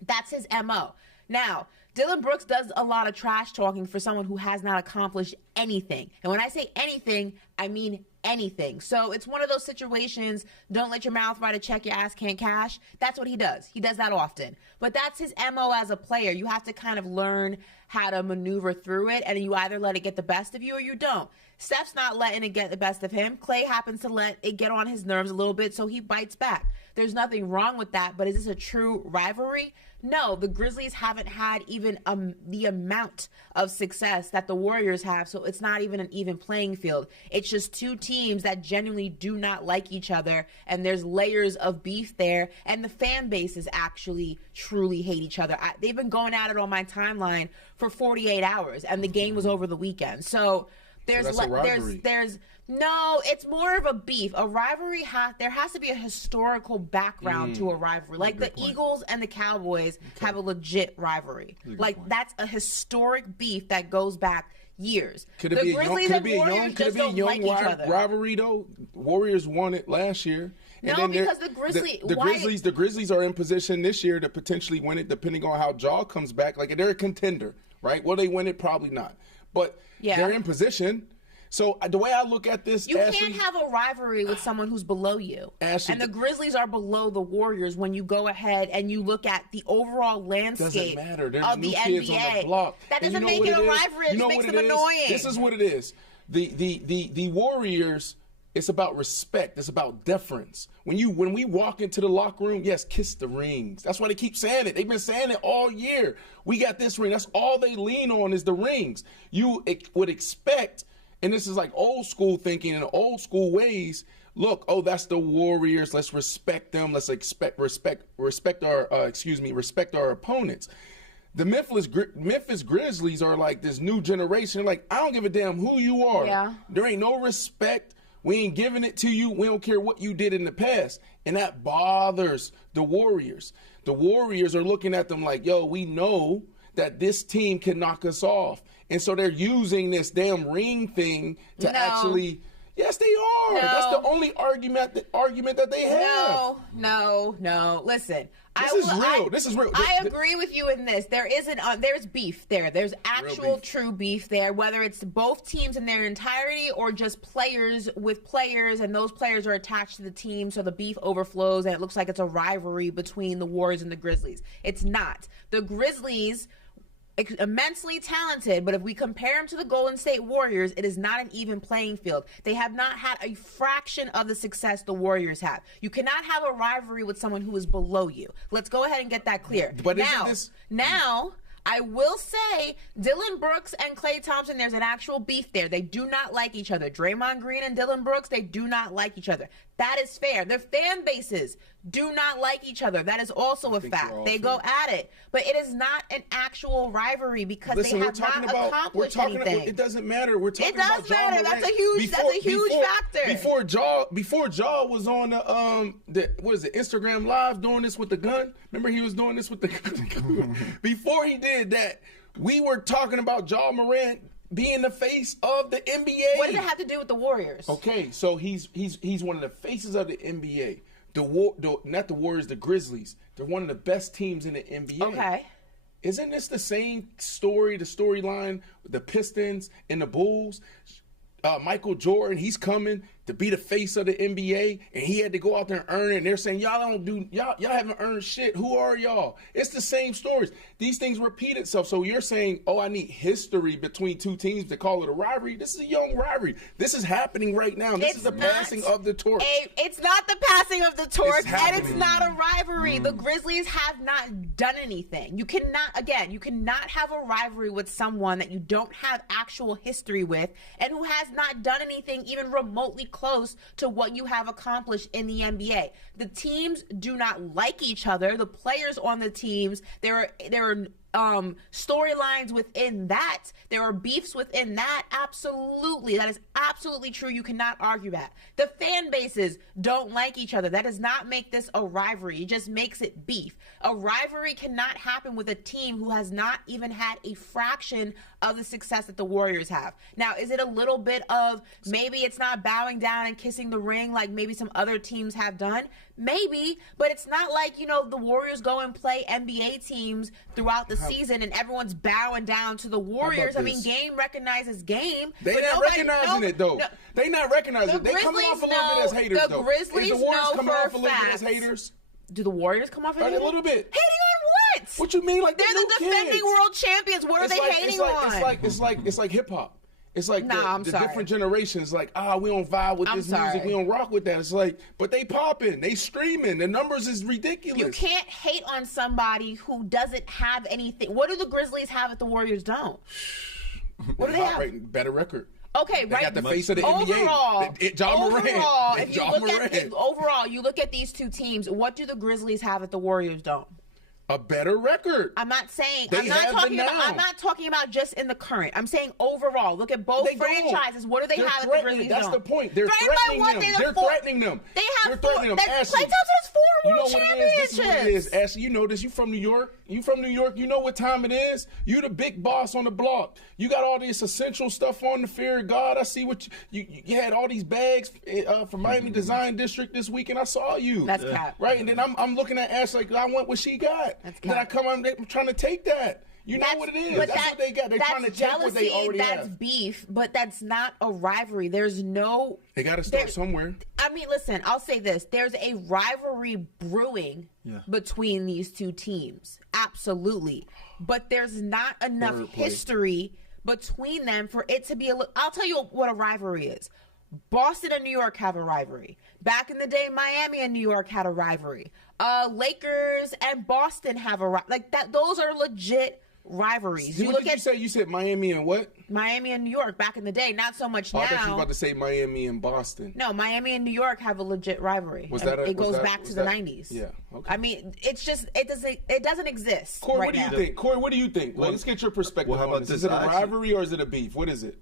That's his MO. Now, Dillon Brooks does a lot of trash talking for someone who has not accomplished anything. And when I say anything, I mean anything. So it's one of those situations, don't let your mouth write a check your ass can't cash. That's what he does. He does that often. But that's his MO as a player. You have to kind of learn how to maneuver through it, and you either let it get the best of you or you don't. Steph's not letting it get the best of him. Clay happens to let it get on his nerves a little bit, so he bites back. There's nothing wrong with that, but is this a true rivalry? No, the Grizzlies haven't had even the amount of success that the Warriors have, so it's not even an even playing field. It's just two teams that genuinely do not like each other, and there's layers of beef there, and the fan bases actually truly hate each other. They've been going at it on my timeline for 48 hours, and the game was over the weekend. So there's no, it's more of a beef. A rivalry there has to be a historical background to a rivalry. Like the Eagles and the Cowboys have a legit rivalry. Like that's a historic beef that goes back years. Could it be a young rivalry though? Warriors won it last year. No, and because the Grizzlies are in position this year to potentially win it, depending on how Jaw comes back. Like they're a contender, right? Will they win it? Probably not. But they're in position. So the way I look at this, you can't have a rivalry with someone who's below you. Ashley, and the Grizzlies are below the Warriors when you go ahead and you look at the overall landscape of the NBA. That doesn't make it a rivalry. It just makes them annoying. This is what it is. The Warriors, it's about respect. It's about deference. When we walk into the locker room, yes, kiss the rings. That's why they keep saying it. They've been saying it all year. We got this ring. That's all they lean on is the rings. You would expect. And this is like old school thinking and old school ways. Look, that's the Warriors. Let's respect them. Let's respect our opponents. The Memphis Grizzlies are like this new generation. Like, I don't give a damn who you are. Yeah. There ain't no respect. We ain't giving it to you. We don't care what you did in the past. And that bothers the Warriors. The Warriors are looking at them like, we know that this team can knock us off. And so they're using this damn ring thing to actually. Yes, they are. No. That's the only argument that they have. No. Listen, This is real. I agree with you in this. There's beef there. There's actual true beef there, whether it's both teams in their entirety or just players with players, and those players are attached to the team, so the beef overflows, and it looks like it's a rivalry between the Warriors and the Grizzlies. It's not. The Grizzlies, immensely talented, but if we compare them to the Golden State Warriors, it is not an even playing field. They have not had a fraction of the success the Warriors have. You cannot have a rivalry with someone who is below you. Let's go ahead and get that clear. But now, I will say Dillon Brooks and Klay Thompson, there's an actual beef there. They do not like each other. Draymond Green and Dillon Brooks, they do not like each other. That is fair. Their fan bases do not like each other. That is also a fact. They go at it. But it is not an actual rivalry because they have not accomplished anything. It doesn't matter. We're talking about It does matter. That's a huge factor. Before Jaw was on the Instagram Live doing this with the gun. Remember he was doing this with the gun? Before he did that, we were talking about Ja Morant being the face of the NBA. What does it have to do with the Warriors? Okay, so he's one of the faces of the NBA. Not the Warriors, the Grizzlies. They're one of the best teams in the NBA. Okay. Isn't this the same story, the storyline with the Pistons and the Bulls? Michael Jordan, he's coming to be the face of the NBA, and he had to go out there and earn it. And they're saying, y'all haven't earned shit. Who are y'all? It's the same stories. These things repeat itself. So you're saying, I need history between two teams to call it a rivalry. This is a young rivalry. This is happening right now. This is the passing of the torch. It's not the passing of the torch, and it's not a rivalry. The Grizzlies have not done anything. You cannot have a rivalry with someone that you don't have actual history with and who has not done anything even remotely close to what you have accomplished in the NBA. The teams do not like each other. The players on the teams, there are storylines within that. There are beefs within that. Absolutely. That is absolutely true. You cannot argue that. The fan bases don't like each other. That does not make this a rivalry. It just makes it beef. A rivalry cannot happen with a team who has not even had a fraction of the success that the Warriors have. Now, is it a little bit of maybe it's not bowing down and kissing the ring like maybe some other teams have done? Maybe, but it's not like, the Warriors go and play NBA teams throughout the season and everyone's bowing down to the Warriors. I mean, game recognizes game. They not recognizing it, though. They not recognizing it. They coming off a little bit as haters, though. The Grizzlies Is the Warriors know coming for off a little bit as haters? Do the Warriors come off as haters? A little bit. Hating on what? What you mean? Like they're the defending world champions. What are they hating on? It's like hip hop. It's like the sorry. different generations. Like, we don't vibe with this music. We don't rock with that. It's like, but they popping, they streaming. The numbers is ridiculous. You can't hate on somebody who doesn't have anything. What do the Grizzlies have that the Warriors don't? What do they have? Better record. Okay, they right. Got the face of the overall, NBA. John Morant. Overall, you look at these two teams. What do the Grizzlies have that the Warriors don't? A better record. I'm not saying. I'm not talking about just in the current. I'm saying overall. Look at both franchises. What do they have that the Grizzlies don't? That's the point. They're threatening them. They're threatening them. They have four. Ashley, Klay Thompson has 4 world championships. This is what it is. Ashley, you know this. You from New York. You know what time it is. You the big boss on the block. You got all this essential stuff on the fear of God. I see what you had all these bags from Miami Design District this weekend. I saw you. That's cap. Right, and then I'm looking at Ashley like, I want what she got. That's cap. Then I come on, I'm trying to take that. You know what it is. That's what they got. They're trying to take what they already have. That's beef, but that's not a rivalry. There's no... They got to start somewhere. I mean, listen, I'll say this. There's a rivalry brewing between these two teams. Absolutely. But there's not enough history between them for it to be a... I'll tell you what a rivalry is. Boston and New York have a rivalry. Back in the day, Miami and New York had a rivalry. Lakers and Boston have a like that. Those are legit rivalries. You said Miami and what? Miami and New York back in the day. Not so much now. I thought you were about to say Miami and Boston. No, Miami and New York have a legit rivalry. It goes back to the 90s. Yeah. Okay. I mean, it's just it doesn't exist. Corey, right what do now. you think? Corey, what do you think? Let's get your perspective on this. Is it a rivalry or is it a beef? What is it?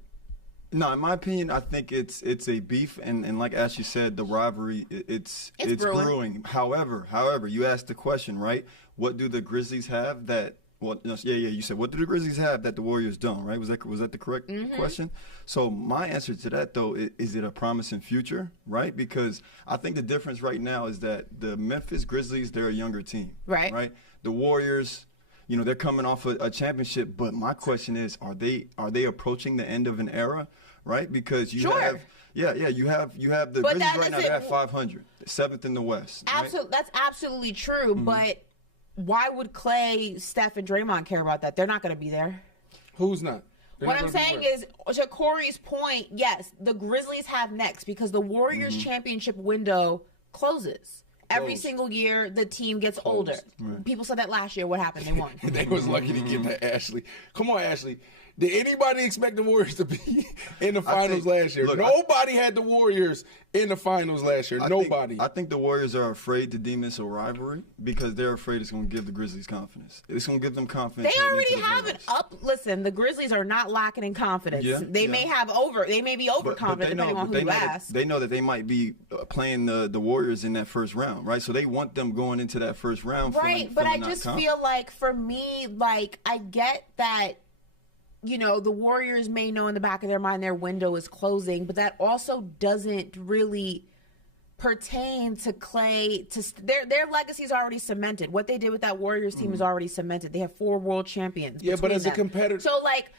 No, in my opinion, I think it's a beef, and like Ashley said, the rivalry it's brewing. However, you asked the question, right? What do the Grizzlies have that? Well, you said what do the Grizzlies have that the Warriors don't? Right? Was that the correct question? So my answer to that though is it a promising future, right? Because I think the difference right now is that the Memphis Grizzlies, they're a younger team, right? Right. The Warriors, they're coming off a championship, but my question is, are they approaching the end of an era? Right, because you have you have the Grizzlies right now. They're at 500, 7th in the West. Absolutely, right? That's absolutely true. But why would Klay, Steph, and Draymond care about that? They're not going to be there. Who's not? What I'm saying is, to Corey's point, yes, the Grizzlies have next because the Warriors championship window closes. Every single year, the team gets older. Right. People said that last year. What happened? They won. They was lucky to get that, Ashley. Come on, Ashley. Did anybody expect the Warriors to be in the finals last year? Nobody had the Warriors in the finals last year. Nobody. I think the Warriors are afraid to deem this a rivalry because they're afraid it's going to give the Grizzlies confidence. It's going to give them confidence. They already have it up. Listen, the Grizzlies are not lacking in confidence. They may be overconfident depending on who you ask. They know that they might be playing the Warriors in that first round, right? So they want them going into that first round. Right, but I just feel like for me, like I get that. The Warriors may know in the back of their mind their window is closing, but that also doesn't really pertain to Klay. Their legacy is already cemented. What they did with that Warriors team is already cemented. They have 4 world champions. Yeah, but as a competitor, so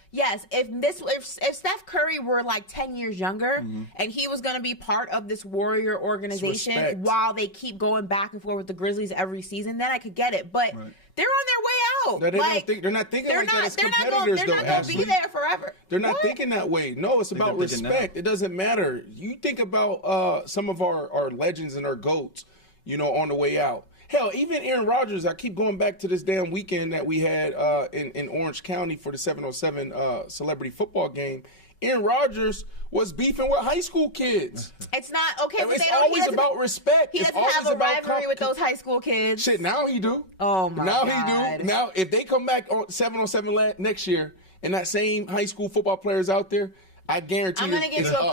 yes, if Steph Curry were 10 years younger and he was going to be part of this Warrior organization while they keep going back and forth with the Grizzlies every season, then I could get it. But they're on their way out. They're not thinking like that as competitors, they're not going to be there forever. They're not thinking that way. No, it's about respect. It doesn't matter. You think about some of our legends and our GOATs, on the way out. Hell, even Aaron Rodgers, I keep going back to this damn weekend that we had in Orange County for the 707 celebrity football game. Aaron Rodgers was beefing with high school kids. It's not okay. It's always about respect. He doesn't have a rivalry with those high school kids. Shit, now he do. Oh my God. Now he do. Now, if they come back on 707 next year, and that same high school football players out there, I guarantee I'm going to give you a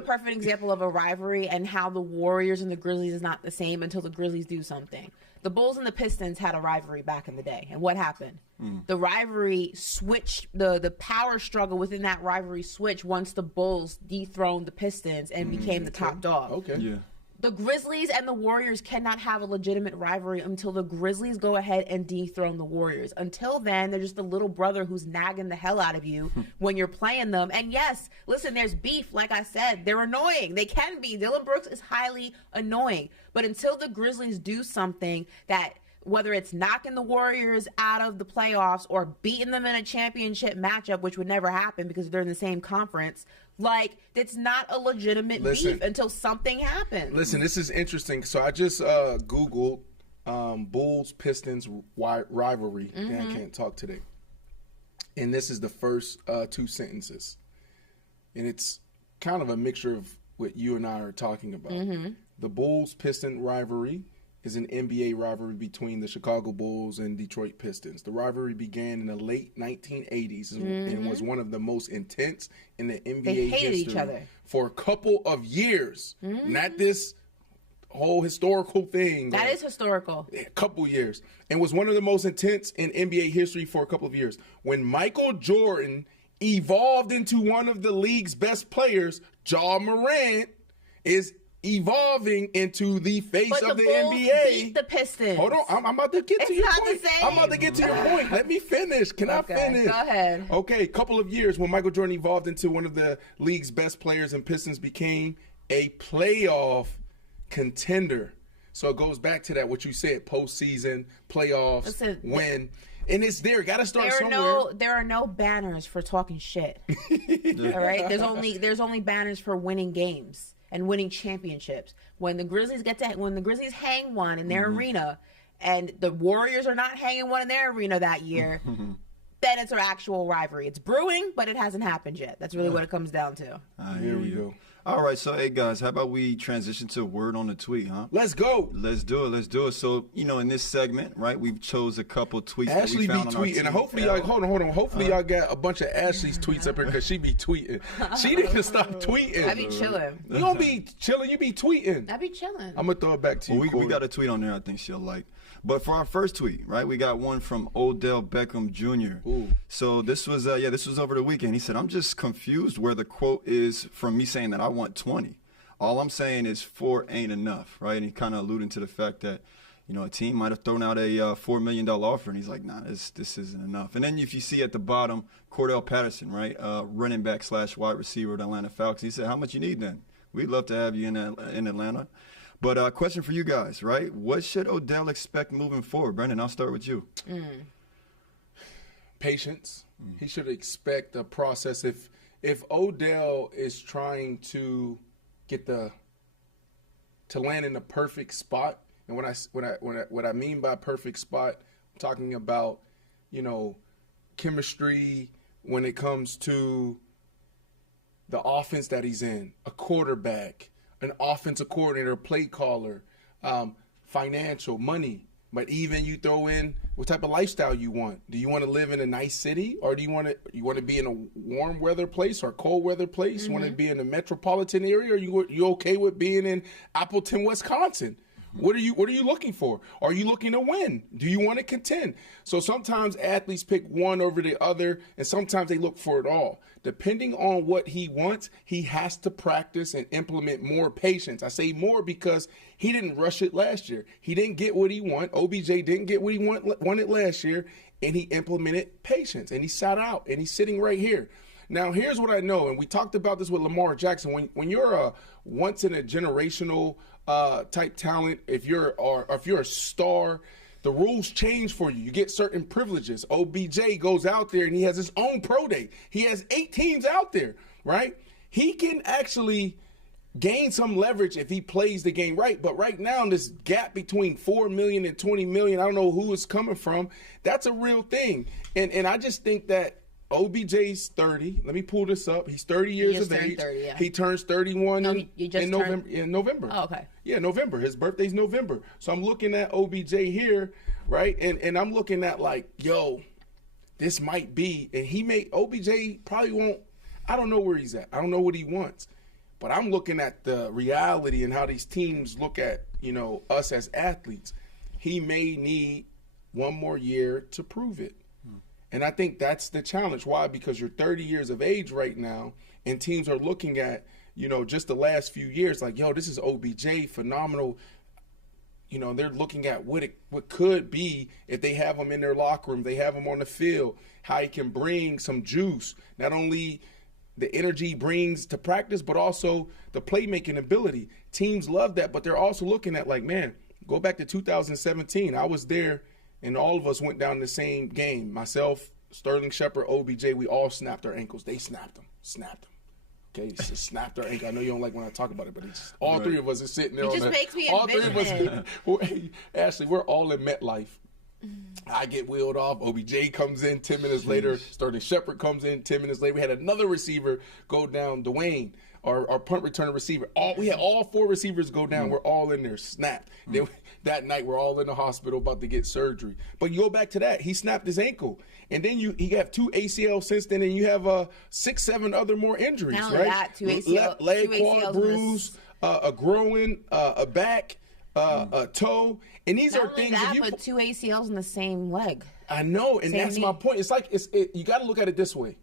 perfect example of a rivalry and how the Warriors and the Grizzlies is not the same until the Grizzlies do something. The Bulls and the Pistons had a rivalry back in the day. And what happened? The rivalry switched, the power struggle within that rivalry switched once the Bulls dethroned the Pistons and became the top dog. Okay. Yeah. The Grizzlies and the Warriors cannot have a legitimate rivalry until the Grizzlies go ahead and dethrone the Warriors. Until then, they're just a little brother who's nagging the hell out of you when you're playing them. And yes, listen, there's beef. Like I said, they're annoying. They can be. Dillon Brooks is highly annoying. But until the Grizzlies do something that, whether it's knocking the Warriors out of the playoffs or beating them in a championship matchup, which would never happen because they're in the same conference, like, it's not a legitimate beef until something happens. Listen, this is interesting. So I just Googled Bulls-Pistons rivalry. I can't talk today. And this is the first 2 sentences. And it's kind of a mixture of what you and I are talking about. The Bulls-Piston rivalry is an NBA rivalry between the Chicago Bulls and Detroit Pistons. The rivalry began in the late 1980s and was one of the most intense in the NBA They hated history each other. for a couple of years. Not this whole historical thing. That is historical. A couple years. And was one of the most intense in NBA history for a couple of years. When Michael Jordan evolved into one of the league's best players, Ja Morant is evolving into the face But of the Bulls NBA. beat the Pistons. Hold on, I'm about to get to It's your not point. the same. I'm about to get to your point. Let me finish. Can I finish? Go ahead. Okay, couple of years when Michael Jordan evolved into one of the league's best players and Pistons became a playoff contender. So it goes back to that, what you said, postseason, playoffs, win. And it's there. Got to start somewhere. There are no banners for talking shit. All right? There's only banners for winning games and winning championships. When the Grizzlies hang one in their arena, and the Warriors are not hanging one in their arena that year, then it's an actual rivalry. It's brewing, but it hasn't happened yet. That's really what it comes down to. Here we go. All right, so hey guys, how about we transition to a word on the tweet, huh? Let's go. Let's do it. So, in this segment, right, we've chose a couple tweets Ashley that we be found on our tweeting. team. And hopefully, hold on. Hopefully, y'all got a bunch of Ashley's tweets up here because she be tweeting. She need to stop tweeting. I be chilling. You don't be chilling. You be tweeting. I be chilling. I'm gonna throw it back to you. We got a tweet on there I think she'll like. But for our first tweet, right, we got one from Odell Beckham Jr. Ooh. So this was over the weekend. He said, "I'm just confused where the quote is from me saying that I want 20. All I'm saying is 4 ain't enough," right? And he kind of alluding to the fact that, a team might have thrown out a $4 million offer, and he's like, nah, this isn't enough. And then if you see at the bottom, Cordell Patterson, right, running back / wide receiver of the Atlanta Falcons, he said, "How much you need then? We'd love to have you in Atlanta." But question for you guys, right? What should Odell expect moving forward? Brandon, I'll start with you. Patience. He should expect a process. If Odell is trying to get to land in the perfect spot, and what I mean by perfect spot, I'm talking about, chemistry when it comes to the offense that he's in, a quarterback, an offensive coordinator, play caller, financial, money. But even you throw in what type of lifestyle you want. Do you want to live in a nice city, or do you want to be in a warm weather place or cold weather place? You want to be in a metropolitan area, or you okay with being in Appleton, Wisconsin? What are you looking for? Are you looking to win? Do you want to contend? So sometimes athletes pick one over the other, and sometimes they look for it all. Depending on what he wants, he has to practice and implement more patience. I say more because he didn't rush it last year. He didn't get what he wanted. OBJ didn't get what he wanted last year, and he implemented patience, and he sat out, and he's sitting right here. Now, here's what I know, and we talked about this with Lamar Jackson. When you're a once-in-a-generational type talent, if you're a star, the rules change for you. You get certain privileges. OBJ goes out there and he has his own pro day. He has 8 teams out there, right? He can actually gain some leverage if he plays the game right. But right now, this gap between $4 million and $20 million, I don't know who it's coming from. That's a real thing. And I just think that OBJ's 30. Let me pull this up. He's 30 years of age. 30, yeah. He turns 31 in November. Oh, okay. Yeah, November. His birthday's November. So I'm looking at OBJ here, right? And I'm looking at like, this might be. And OBJ probably won't. I don't know where he's at. I don't know what he wants. But I'm looking at the reality and how these teams look at, us as athletes. he may need one more year to prove it. And I think that's the challenge. Why? Because you're 30 years of age right now, and teams are looking at, just the last few years, like, yo, this is OBJ, phenomenal. They're looking at what could be if they have him in their locker room, they have him on the field, how he can bring some juice, not only the energy he brings to practice, but also the playmaking ability. Teams love that, but they're also looking at, like, man, go back to 2017. I was there, and all of us went down the same game. Myself, Sterling Shepard, OBJ, we all snapped our ankles. They snapped them. Okay, just snapped our ankle. I know you don't like when I talk about it, but it's all three of us are sitting there. It just makes me all three envision of us. Ashley, we're all in MetLife. I get wheeled off. OBJ comes in 10 minutes later. Sterling Shepard comes in 10 minutes later. We had another receiver go down, Dwayne, our punt returner receiver. We had all four receivers go down. We're all in there, snapped. Then that night, we're all in the hospital about to get surgery. But you go back to that. He snapped his ankle. And then he got 2 ACL since then, and you have 6, 7 other more injuries, Not right? only that, 2 ACL, leg, 2 quad ACLs bruise, a groin, a back, a toe. And these Not are only things that, that but 2 ACLs in the same leg. I know, and Same that's knee. my point. It's like you got to look at it this way.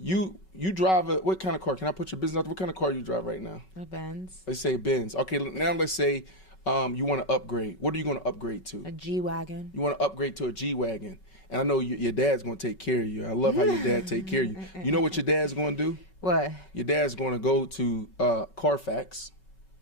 You drive what kind of car? Can I put your business out? What kind of car you drive right now? A Benz. Let's say Benz. Okay, now let's say you want to upgrade. What are you going to upgrade to? A G-Wagon. You want to upgrade to a G-Wagon. And I know your dad's going to take care of you. I love how your dad take care of you. You know what your dad's going to do? What? Your dad's going to go to Carfax,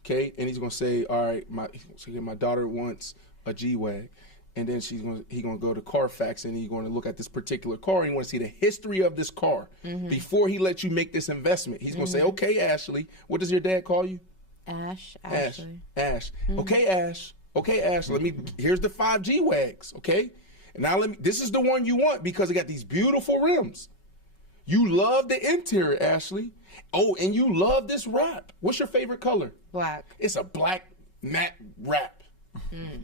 okay? And he's going to say, all right, my daughter wants a G-Wag. And then he's going to go to Carfax, and he's going to look at this particular car, and he wants to see the history of this car before he lets you make this investment. He's going to say, okay, Ashley, what does your dad call you? Ashley. Ash. Okay, Ash. Here's the 5 G-Wags, okay? And now this is the one you want because it got these beautiful rims. You love the interior, Ashley. Oh, and you love this wrap. What's your favorite color? Black. It's a black matte wrap.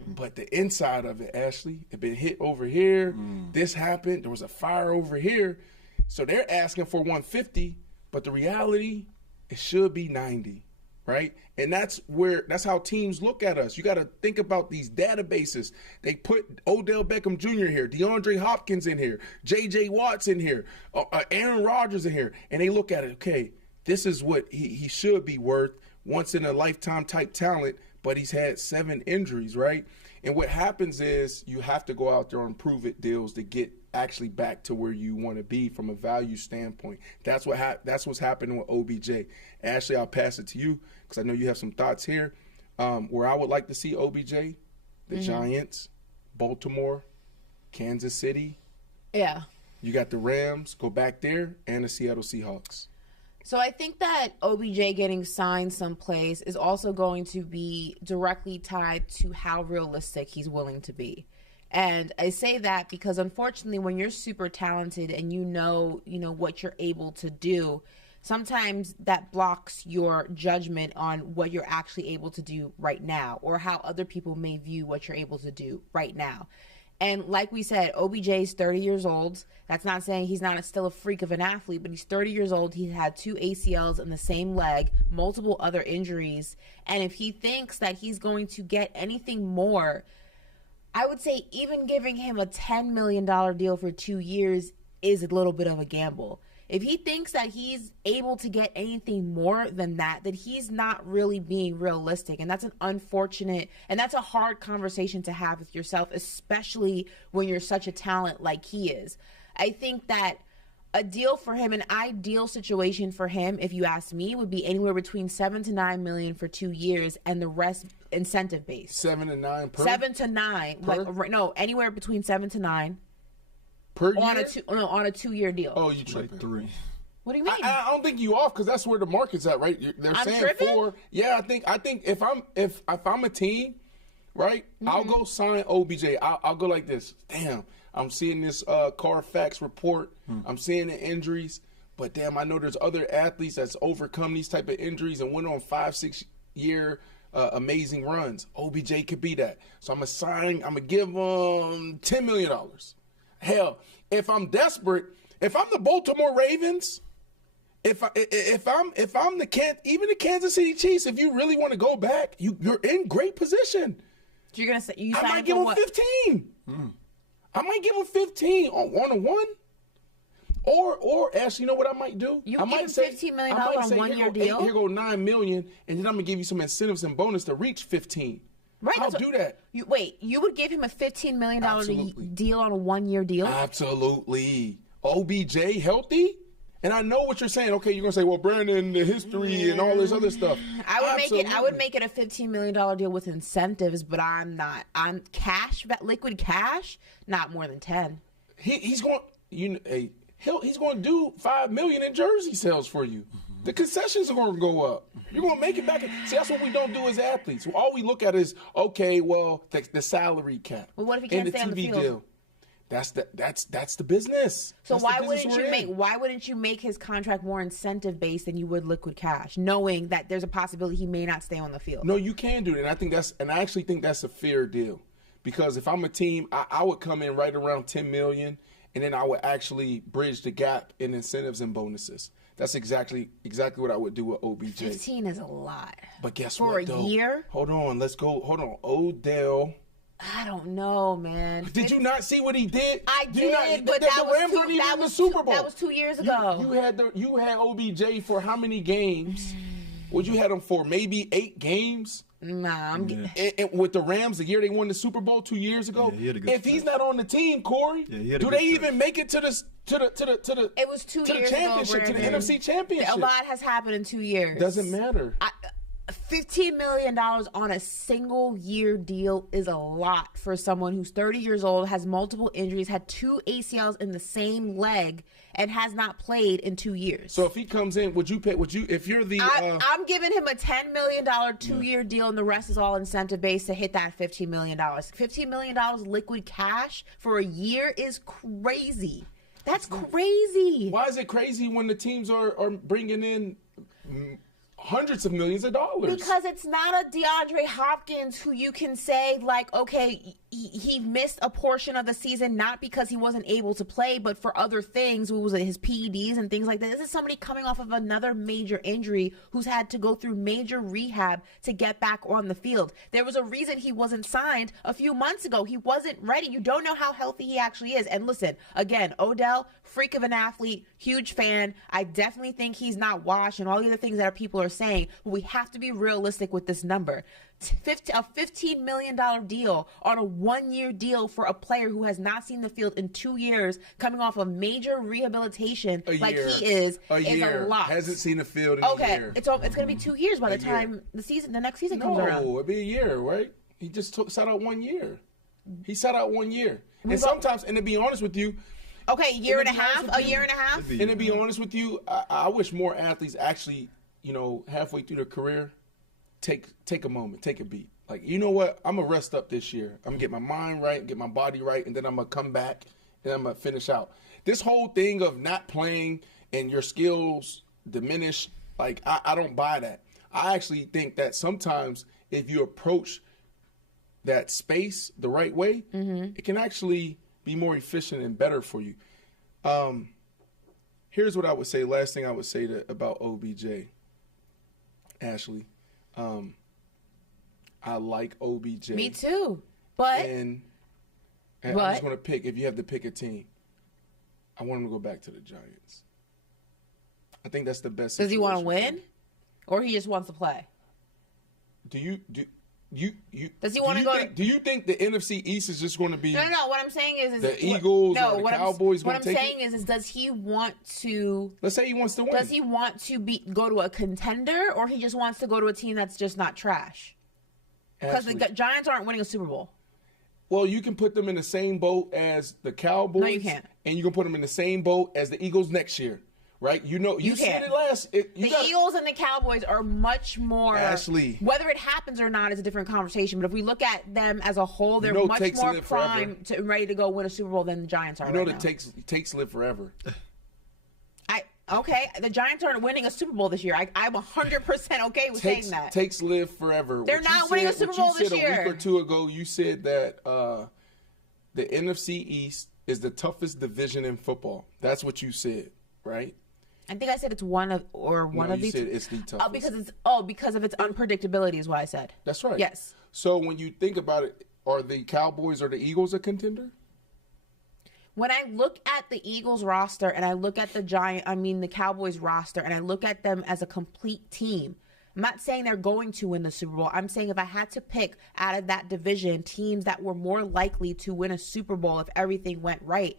But the inside of it, Ashley, it been hit over here. This happened. There was a fire over here. So they're asking for 150, but the reality, it should be 90. Right? And that's how teams look at us. You got to think about these databases. They put Odell Beckham Jr. here, DeAndre Hopkins in here, J.J. Watts in here, Aaron Rodgers in here. And they look at it, okay, this is what he should be worth, once in a lifetime type talent, but he's had 7 injuries, right? And what happens is you have to go out there on prove-it deals to get actually back to where you want to be from a value standpoint. That's what's happening with OBJ. Ashley, I'll pass it to you because I know you have some thoughts here. Where I would like to see OBJ, the Giants, Baltimore, Kansas City. Yeah. You got the Rams, go back there, and the Seattle Seahawks. So I think that OBJ getting signed someplace is also going to be directly tied to how realistic he's willing to be. And I say that because unfortunately when you're super talented and you know what you're able to do, sometimes that blocks your judgment on what you're actually able to do right now or how other people may view what you're able to do right now. And like we said, OBJ is 30 years old. That's not saying he's not still a freak of an athlete, but he's 30 years old. He had 2 ACLs in the same leg, multiple other injuries. And if he thinks that he's going to get anything more, I would say even giving him a $10 million deal for 2 years is a little bit of a gamble. If he thinks that he's able to get anything more than that he's not really being realistic. And that's an unfortunate, and that's a hard conversation to have with yourself, especially when you're such a talent like he is. I think that a deal for him, an ideal situation for him, if you ask me, would be anywhere between $7 to $9 million for 2 years and the rest incentive based. 7 to 9 per? 7 to 9. Anywhere between 7 to 9. Per year? On a 2-year deal. Oh, you tripping. Like 3. What do you mean? I don't think you off because that's where the market's at, right? They're I'm saying tripping? 4. Yeah, I think if I'm a team, right, I'll go sign OBJ. I'll go like this. Damn, I'm seeing this Carfax report. I'm seeing the injuries, but damn, I know there's other athletes that's overcome these type of injuries and went on 5-6 year amazing runs. OBJ could be that. So I'm gonna give him $10 million. Hell, if I'm desperate, if I'm the Baltimore Ravens, if I'm even the Kansas City Chiefs, if you really want to go back, you're in great position. So you're gonna say you I signed might him give for him what? 15. I might give him 15 on a one. Or Ash, you know what I might do? You I give might him say $15 million I might on a say, one-year here deal? Here go $9 million, and then I'm gonna give you some incentives and bonus to reach 15. Right, I'll that's do what- that. You would give him a $15 million Absolutely. deal on a 1-year deal? Absolutely. OBJ healthy? And I know what you're saying. Okay, you're gonna say, well, Brandon, the history and all this other stuff. I would Absolutely. make it a $15 million deal with incentives, but I'm not. I'm liquid cash, not more than 10. He's going. He's going to do $5 million in jersey sales for you. The concessions are going to go up. You're going to make it back. See, that's what we don't do as athletes. All we look at is, okay, well, the salary cap. Well, what if he can't and the stay on the TV field? deal. That's the business. So That's why the business wouldn't we're in. why wouldn't you make his contract more incentive based than you would liquid cash, knowing that there's a possibility he may not stay on the field? No, you can do it, and I actually think that's a fair deal, because if I'm a team, I would come in right around $10 million, and then I would actually bridge the gap in incentives and bonuses. That's exactly what I would do with OBJ. 15 is a lot. But guess For what, a though? year? Hold on, let's go. Hold on, Odell. I don't know, man. Did you not see what he did? I did, but the Rams weren't even in the Super Bowl. That was 2 years ago. You had OBJ for how many games? What you had him for? Maybe 8 games. Nah, I'm getting. And with the Rams, the year they won the Super Bowl 2 years ago. Yeah, he had a good if he's stretch. not on the team, Corey, Yeah, he had a do good they even stretch. make it to the? It was 2 to the years ago, championship, to the Brandon. NFC Championship. A lot has happened in 2 years. Doesn't matter. $15 million on a single year deal is a lot for someone who's 30 years old, has multiple injuries, had 2 ACLs in the same leg, and has not played in 2 years. So if he comes in, would you pay? Would you, if you're the? I'm giving him a $10 million 2-year deal, and the rest is all incentive based to hit that $15 million. $15 million liquid cash for a year is crazy. That's crazy. Why is it crazy when the teams are bringing in hundreds of millions of dollars? Because it's not a DeAndre Hopkins who you can say, like, okay, he missed a portion of the season, not because he wasn't able to play, but for other things. What was it, his PEDs and things like that? This is somebody coming off of another major injury who's had to go through major rehab to get back on the field. There was a reason he wasn't signed a few months ago. He wasn't ready. You don't know how healthy he actually is. And listen, again, Odell, freak of an athlete, huge fan. I definitely think he's not washed and all the other things that people are saying, but we have to be realistic with this number. A $15 million deal on a 1-year deal for a player who has not seen the field in 2 years, coming off of major rehabilitation he is a lot. Hasn't seen the field in a year. It's going to be 2 years by the time the next season comes around. No, it'd be a year, right? He just sat out 1 year. He sat out 1 year. And sometimes, and to be honest with you, okay, a year and a half. And to be honest with you, I wish more athletes actually, halfway through their career, take a moment, take a beat. Like, you know what? I'm going to rest up this year. I'm going to get my mind right, get my body right, and then I'm going to come back and I'm going to finish out. This whole thing of not playing and your skills diminish, like, I don't buy that. I actually think that sometimes if you approach that space the right way, it can actually be more efficient and better for you. Here's what I would say. Last thing I would say about OBJ, Ashley. I like OBJ. Me too. But And I'm just going to pick, if you have to pick a team, I want him to go back to the Giants. I think that's the best. Does he want to situation for win? him. Or he just wants to play? Does he want to go? Do you think the NFC East is just going to be? No. What I'm saying is The Eagles or the what Cowboys What gonna I'm take saying is does he want to? Let's say he wants to win. Does he want to go to a contender, or he just wants to go to a team that's just not trash? Because the Ashley. Giants aren't winning a Super Bowl. Well, you can put them in the same boat as the Cowboys. No, you can't. And you can put them in the same boat as the Eagles next year, right? You said can't. it last. The Eagles and the Cowboys are much more. Ashley. Whether it happens or not is a different conversation. But if we look at them as a whole, they're it much takes more live prime to ready to go win a Super Bowl than the Giants are. You know right that now. takes live forever. Okay, the Giants aren't winning a Super Bowl this year. I'm 100% okay with saying that. Takes live forever. They're not winning a Super Bowl this A year. week or two ago, you said that the NFC East is the toughest division in football. That's what you said, right? I think I said it's one of You these. said it's the toughest. Because of its unpredictability is what I said. That's right. Yes. So when you think about it, are the Cowboys or the Eagles a contender? When I look at the Eagles roster and I look at the Cowboys roster, and I look at them as a complete team, I'm not saying they're going to win the Super Bowl. I'm saying if I had to pick out of that division teams that were more likely to win a Super Bowl if everything went right,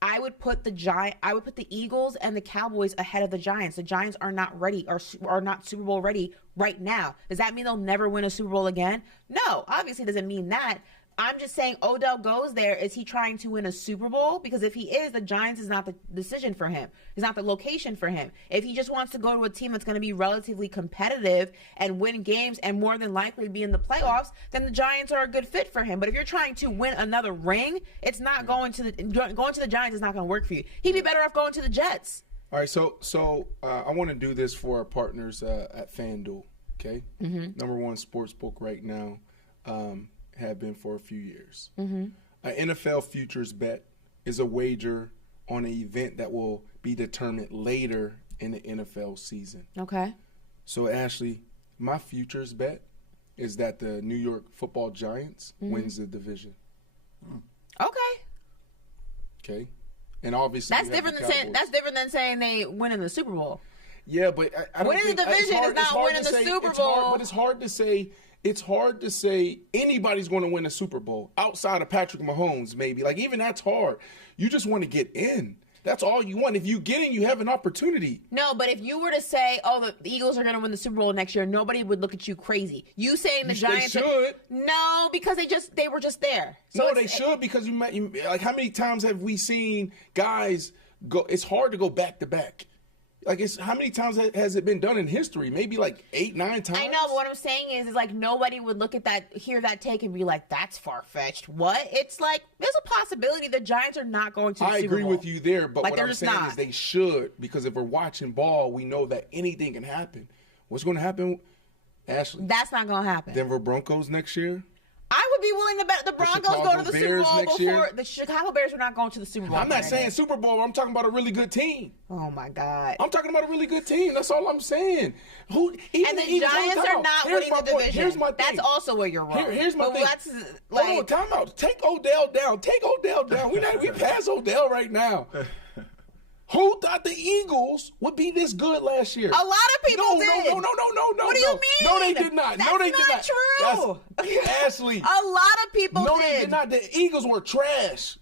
I would put the Eagles and the Cowboys ahead of the Giants. The Giants are not ready or are not Super Bowl ready right now. Does that mean they'll never win a Super Bowl again? No, obviously it doesn't mean that. I'm just saying Odell goes there. Is he trying to win a Super Bowl? Because if he is, the Giants is not the decision for him. It's not the location for him. If he just wants to go to a team that's going to be relatively competitive and win games and more than likely be in the playoffs, then the Giants are a good fit for him. But if you're trying to win another ring, it's not going to the Giants is not going to work for you. He'd be better off going to the Jets. All right, so I want to do this for our partners at FanDuel, okay? Mm-hmm. Number one sportsbook right now. Have been for a few years. Mm-hmm. An NFL futures bet is a wager on an event that will be determined later in the NFL season. Okay. So, Ashley, my futures bet is that the New York Football Giants wins the division. Okay. And obviously that's different than saying they win in the Super Bowl. Yeah, but I don't winning the division is not winning the Super Bowl. But it's hard to say. It's hard to say anybody's going to win a Super Bowl outside of Patrick Mahomes, maybe. Like, even that's hard. You just want to get in. That's all you want. If you get in, you have an opportunity. No, but if you were to say, the Eagles are going to win the Super Bowl next year, nobody would look at you crazy. You saying the Giants should. No, because they were just there. So no, they should, because you like, how many times have we seen guys go? It's hard to go back to back. Like, how many times has it been done in history? Maybe like 8, 9 times. I know, but what I'm saying is like nobody would look at that, hear that take, and be like, "That's far fetched." What? It's like there's a possibility the Giants are not going to the Super Bowl. I agree with you there, but like, what I'm saying is they should, because if we're watching ball, we know that anything can happen. What's going to happen, Ashley? That's not going to happen. Denver Broncos next year. I would be willing to bet the Broncos go to the Super Bowl before the Chicago Bears are not going to the Super Bowl. I'm not saying Super Bowl. I'm talking about a really good team. Oh my God! I'm talking about a really good team. That's all I'm saying. And the Giants are not winning the division. Here's my thing. That's also where you're wrong. Here's my thing. Hold on, time out. Take Odell down. We pass Odell right now. Who thought the Eagles would be this good last year? A lot of people did. No. What do you mean? No, they did not. That's not true. Ashley. A lot of people did. No, they did not. The Eagles were trash.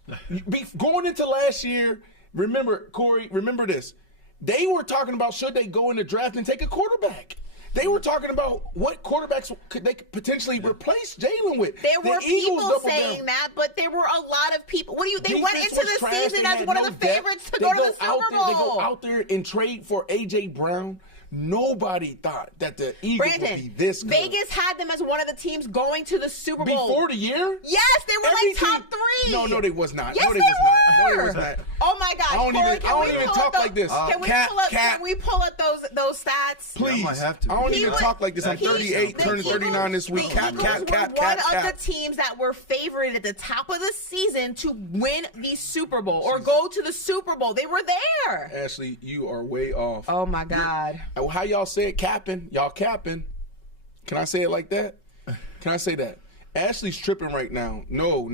Going into last year, remember, Corey, remember this. They were talking about should they go in the draft and take a quarterback. They were talking about what quarterbacks could they potentially replace Jalen with. There were people saying that, but there were a lot of people. They went into the season as one of the favorites to go to the Super Bowl. They go out there and trade for A.J. Brown. Nobody thought that the Eagles would be this good. Vegas had them as one of the teams going to the Super Bowl. Before the year? Yes, they were like top 3. No, they was not. Yes, no, they was not. Oh my God! I don't even talk like this. Can we pull up those stats? Please. Yeah, I might have to. I don't even talk like this. I'm 38, turning 39 this week. One of the teams that were favored at the top of the season to win the Super Bowl or go to the Super Bowl. They were there. Ashley, you are way off. Oh my God! How y'all say it? Capping. Y'all capping. Can I say it like that? Can I say that? Ashley's tripping right now. No.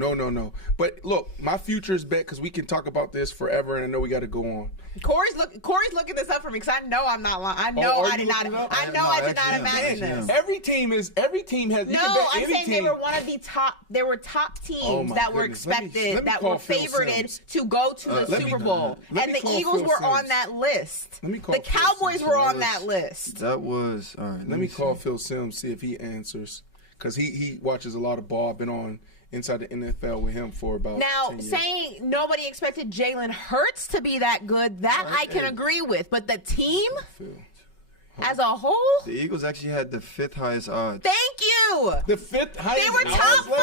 But look, my futures bet, because we can talk about this forever, and I know we got to go on. Corey's looking this up for me because I know I'm not lying. I know I did not imagine this. Every team has. No, I'm saying they were one of the top. There were top teams that were expected, that were favorited to go to the Super Bowl, and the Eagles were on that list. The Cowboys were on that list. That was all right. Let me call Phil Sims, see if he answers. Because he watches a lot of ball. I've been on inside the NFL with him for about 10 years. Saying nobody expected Jalen Hurts to be that good, that I can agree with. But the team as a whole? The Eagles actually had the 5th highest odds. Thank you. The 5th highest. They were top 5.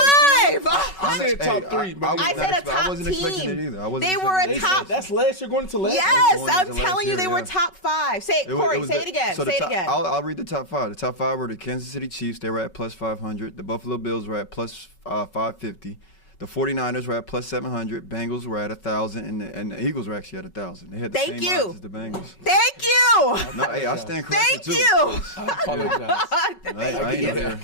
I said top 3. I said a top I wasn't expecting it team. either. They were a top. That's last year going to last. Yes, I'm telling you, they were top 5. Say it, Corey. Say it again. So say it again. I'll read the top 5. The top 5 were the Kansas City Chiefs. They were at plus 500. The Buffalo Bills were at plus 550. The 49ers were at plus 700. Bengals were at 1,000, and the Eagles were actually at 1,000. They had the same odds as the Bengals. Thank you. No, hey, I stand corrected too. Thank you. I apologize. I ain't know there.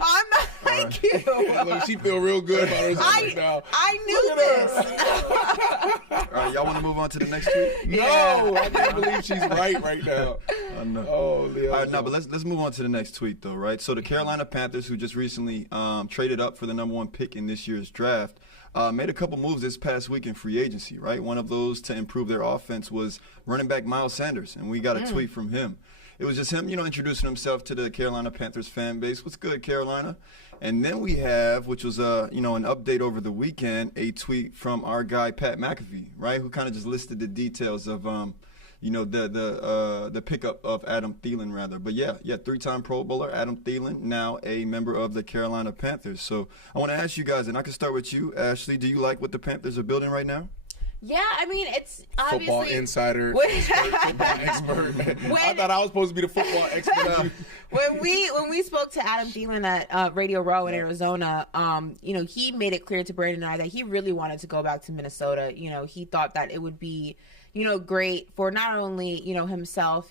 I'm not. Thank you. Look, she feel real good about herself right now. I knew this. All right, y'all want to move on to the next tweet? No, I can't believe she's right now. I know. Oh, Leo. All right, but let's move on to the next tweet, though, right? So the Carolina Panthers, who just recently traded up for the number 1 pick in this year's draft, made a couple moves this past week in free agency, right? One of those to improve their offense was running back Miles Sanders, and we got a tweet from him. It was just him, introducing himself to the Carolina Panthers fan base. What's good, Carolina? And then we have, which was an update over the weekend, a tweet from our guy Pat McAfee, right, who kind of just listed the details of the pickup of Adam Thielen, rather. But yeah, 3-time Pro Bowler Adam Thielen, now a member of the Carolina Panthers. So I want to ask you guys, and I can start with you, Ashley. Do you like what the Panthers are building right now? Yeah, I mean, it's obviously football insider, football expert. I thought I was supposed to be the football expert. When we spoke to Adam Thielen at Radio Row in Arizona, he made it clear to Brandon and I that he really wanted to go back to Minnesota. He thought that it would be, great for not only, himself,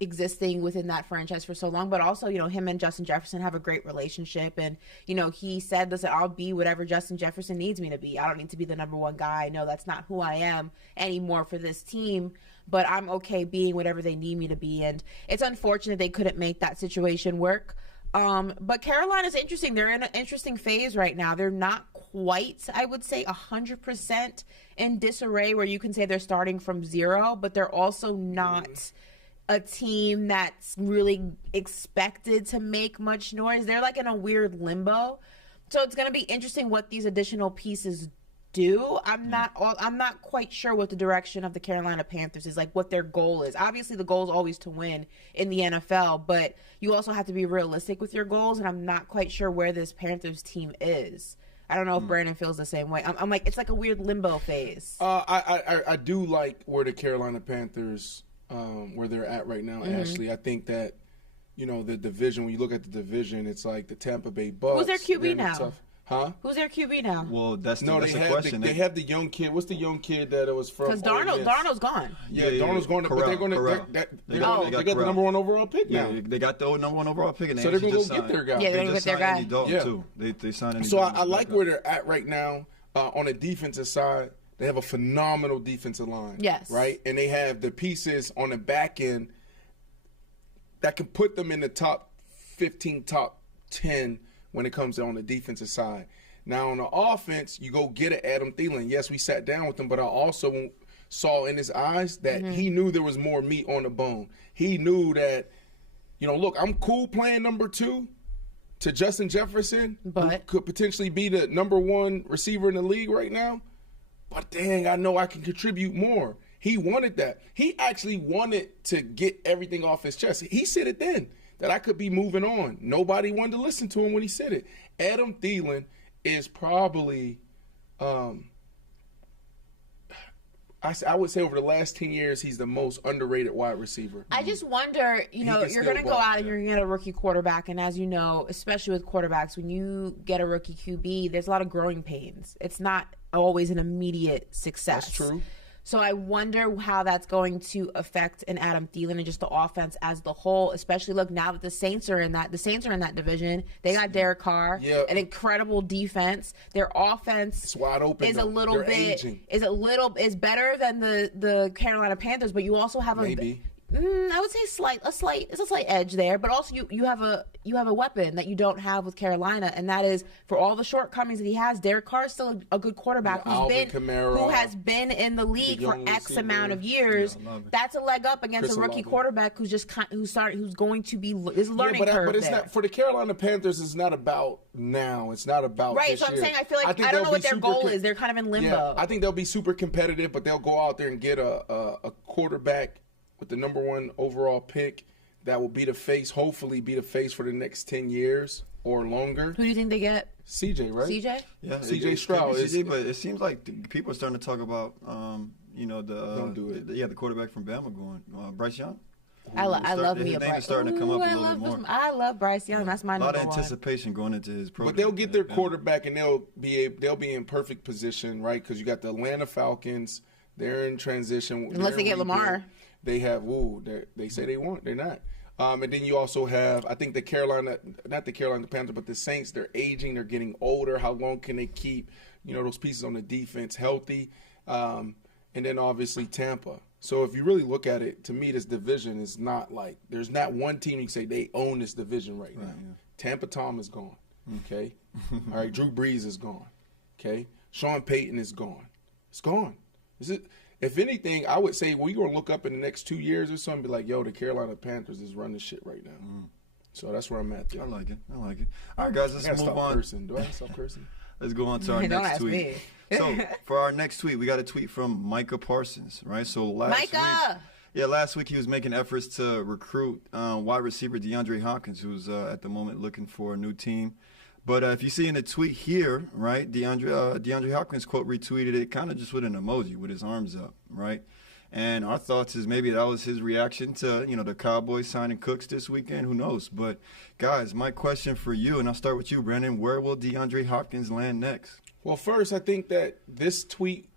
existing within that franchise for so long, but also, him and Justin Jefferson have a great relationship. And, he said, listen, I'll be whatever Justin Jefferson needs me to be. I don't need to be the number 1 guy. I know that's not who I am anymore for this team, but I'm okay being whatever they need me to be. And it's unfortunate they couldn't make that situation work. But Carolina's interesting. They're in an interesting phase right now. They're not quite, I would say, 100% in disarray where you can say they're starting from zero, but they're also not a team that's really expected to make much noise. They're like in a weird limbo. So it's going to be interesting what these additional pieces do. I'm not quite sure what the direction of the Carolina Panthers is, like what their goal is. Obviously the goal is always to win in the NFL, but you also have to be realistic with your goals, and I'm not quite sure where this Panthers team is. I don't know if Brandon feels the same way. I'm like, it's like a weird limbo phase. I do like where the Carolina Panthers where they're at right now, Ashley. I think that, the division, when you look at the division, it's like the Tampa Bay Bucks. Who's their QB now? Huh? Who's their QB now? Well, that's the question. They have the young kid. What's the young kid that it was from? Because Darnold's gone. Yeah, Darnold's gone. But they're going to. They got the number 1 overall pick now. Yeah, they got the number 1 overall pick, and so they're going to go get their guy. Yeah, they're going to get their guy. Andy Dalton too. They signed Andy So Dalton. I like where they're at right now on the defensive side. They have a phenomenal defensive line. Yes. Right? And they have the pieces on the back end that can put them in the top 15, top 10 when it comes to on the defensive side. Now, on the offense, you go get an Adam Thielen. Yes, we sat down with him, but I also saw in his eyes that he knew there was more meat on the bone. He knew that, look, I'm cool playing number 2 to Justin Jefferson, who could potentially be the number 1 receiver in the league right now. But dang, I know I can contribute more. He wanted that. He actually wanted to get everything off his chest. He said it then, that I could be moving on. Nobody wanted to listen to him when he said it. Adam Thielen is probably, I would say over the last 10 years, he's the most underrated wide receiver. I just wonder, you're going to go out and you're going to get a rookie quarterback. And as you know, especially with quarterbacks, when you get a rookie QB, there's a lot of growing pains. It's not always an immediate success. That's true. So I wonder how that's going to affect an Adam Thielen and just the offense as the whole. Especially, look, now that the Saints are in that division. They got Derek Carr, an incredible defense. Their offense it's wide open. Is better than the Carolina Panthers, but you also have I would say a slight edge there, but also you have a weapon that you don't have with Carolina, and that is, for all the shortcomings that he has, Derek Carr is still a good quarterback who has been in the league for X amount of years. That's a leg up against a rookie quarterback who's going to be is learning curve. But it's not for the Carolina Panthers. It's not about now. It's not about right. So I'm saying I feel like I don't know what their goal is. They're kind of in limbo. Yeah, I think they'll be super competitive, but they'll go out there and get a quarterback with the number 1 overall pick that will hopefully be the face for the next 10 years or longer. Who do you think they get? CJ, right? CJ? Yeah, CJ Stroud. But it seems like people are starting to talk about, the quarterback from Bama going, Bryce Young. I love me a Bryce. Is starting to come up a little bit more. I love Bryce Young. That's my number 1. A lot of anticipation going into his program. But they'll get their quarterback, and they'll be in perfect position, right? Because you got the Atlanta Falcons. They're in transition. Unless they get Lamar. They have, they say they won't. They're not. And then you also have, I think the Panthers, but the Saints, they're aging, they're getting older. How long can they keep, those pieces on the defense healthy? And then obviously Tampa. So if you really look at it, to me, this division is not like, there's not one team you can say they own this division right now. Yeah. Tampa Tom is gone, okay? All right, Drew Brees is gone, okay? Sean Payton is gone. It's gone. If anything, I would say we're going to look up in the next 2 years or something and be like, yo, the Carolina Panthers is running shit right now. So that's where I'm at there. I like it. All right, guys, let's move on. Do I stop cursing? Let's go on to our next tweet. So for our next tweet, we got a tweet from Micah Parsons, right? So last week he was making efforts to recruit wide receiver DeAndre Hopkins, who's at the moment looking for a new team. But if you see in the tweet here, right, DeAndre Hopkins quote retweeted it kind of just with an emoji with his arms up, right? And our thoughts is maybe that was his reaction to, the Cowboys signing Cooks this weekend. Who knows? But, guys, my question for you, and I'll start with you, Brandon. Where will DeAndre Hopkins land next? Well, first, I think that this tweet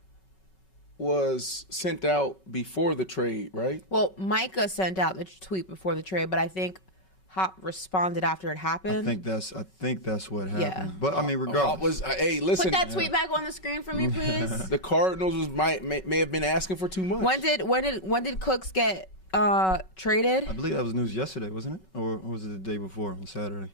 was sent out before the trade, right? Well, Micah sent out the tweet before the trade, but I think Hop responded after it happened. I think that's what happened. Yeah. But I mean, regardless. Hey, listen. Put that tweet back on the screen for me, please. The Cardinals may have been asking for too much. When did Cooks get traded? I believe that was news yesterday, wasn't it? Or was it the day before on Saturday?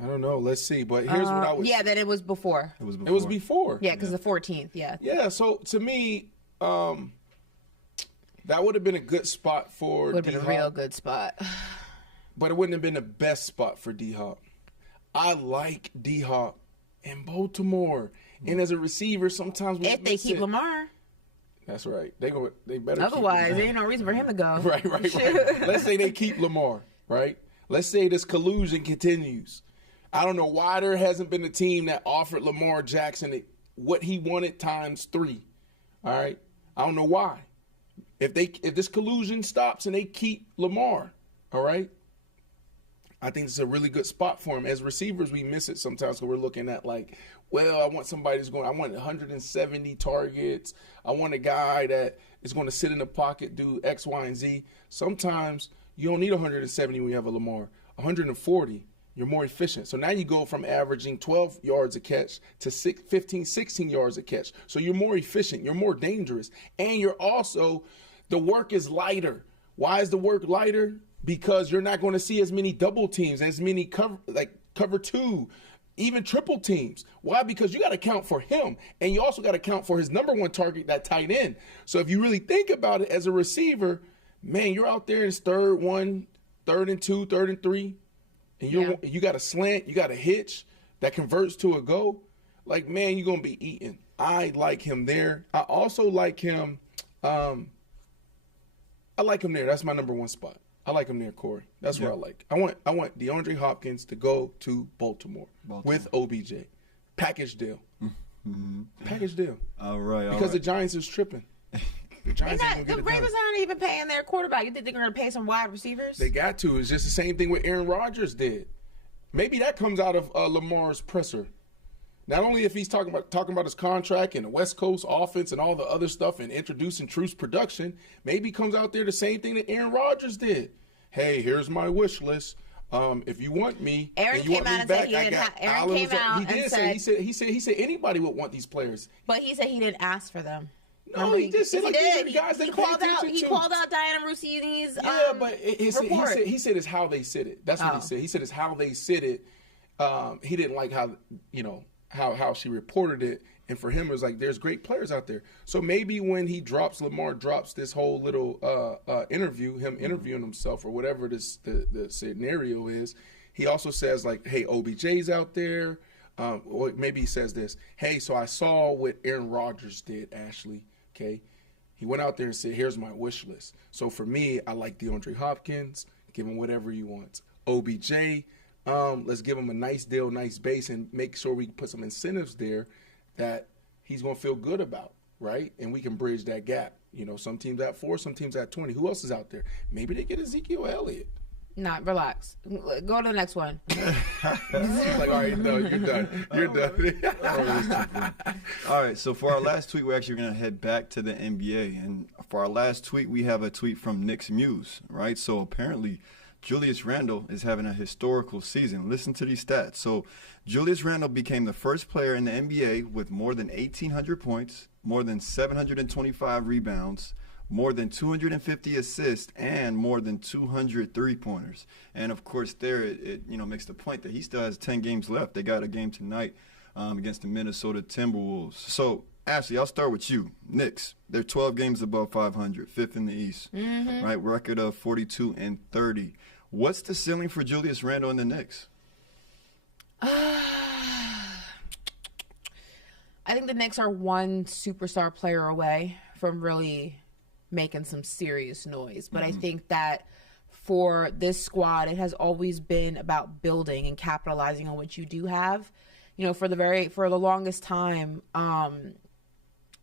I don't know. Let's see. But here's what I was. Yeah, then it was before. It was before. Yeah, because the 14th. Yeah. Yeah. So to me, that would have been a good spot for. Would have been a real good spot. But it wouldn't have been the best spot for D-Hop. I like D-Hop in Baltimore. And as a receiver, sometimes if they keep Lamar. That's right. They better. Otherwise, there ain't no reason for him to go. Right. Let's say they keep Lamar, right? Let's say this collusion continues. I don't know why there hasn't been a team that offered Lamar Jackson what he wanted times 3. All right? I don't know why. If this collusion stops and they keep Lamar, all right? I think it's a really good spot for him. As receivers, we miss it sometimes because we're looking at I want somebody I want 170 targets. I want a guy that is going to sit in the pocket, do X, Y, and Z. Sometimes you don't need 170 when you have a Lamar. 140, you're more efficient. So now you go from averaging 12 yards a catch to 15, 16 yards a catch. So you're more efficient. You're more dangerous. And you're also, the work is lighter. Why is the work lighter? Because you're not going to see as many double teams, as many cover 2, even triple teams. Why? Because you got to count for him, and you also got to count for his number 1 target, that tight end. So if you really think about it as a receiver, man, you're out there in third 1, third and 2, third and 3, and you got a slant, you got a hitch that converts to a go. Man, you're going to be eating. I like him there. I also like him. I like him there. That's my number 1 spot. I like him there, Corey. That's what I like. I want DeAndre Hopkins to go to Baltimore. With OBJ. Package deal. Mm-hmm. Package deal. All right. Because the Giants is tripping. The Ravens aren't even paying their quarterback. You think they're going to pay some wide receivers? They got to. It's just the same thing what Aaron Rodgers did. Maybe that comes out of Lamar's presser. Not only if he's talking about his contract and the West Coast offense and all the other stuff and introducing Truth's production, maybe comes out there the same thing that Aaron Rodgers did. Hey, here's my wish list. If you want me, Aaron and you want me back, he said anybody would want these players. But he said he didn't ask for them. No, he just said these are the guys that he called out Diana Rossini's but he said it's how they said it. That's what he said. He said it's how they said it. He didn't like how she reported it, and for him it was like there's great players out there. So maybe when Lamar drops this whole little interview, him interviewing himself or whatever the scenario is, he also says hey, OBJ's out there. Or maybe he says this, hey, so I saw what Aaron Rodgers did, Ashley. Okay, he went out there and said, here's my wish list. So for me, I like DeAndre Hopkins. Give him whatever he wants. OBJ. Let's give him a nice deal, nice base, and make sure we put some incentives there that he's going to feel good about, right? And we can bridge that gap. Some teams at 4, some teams at 20. Who else is out there? Maybe they get Ezekiel Elliott. Relax. Go to the next one. All right, no, you're done. You're done. All right, so for our last tweet, we're actually going to head back to the NBA. And for our last tweet, we have a tweet from Knicks Muse, right? So apparently Julius Randle is having a historical season. Listen to these stats. So Julius Randle became the first player in the NBA with more than 1,800 points, more than 725 rebounds, more than 250 assists, and more than 200 three-pointers. And, of course, there it makes the point that he still has 10 games left. They got a game tonight against the Minnesota Timberwolves. So, Ashley, I'll start with you. Knicks, they're 12 games above 500, fifth in the East, right? Record of 42-30. What's the ceiling for Julius Randle and the Knicks? I think the Knicks are one superstar player away from really making some serious noise. But I think that for this squad, it has always been about building and capitalizing on what you do have. For the longest time,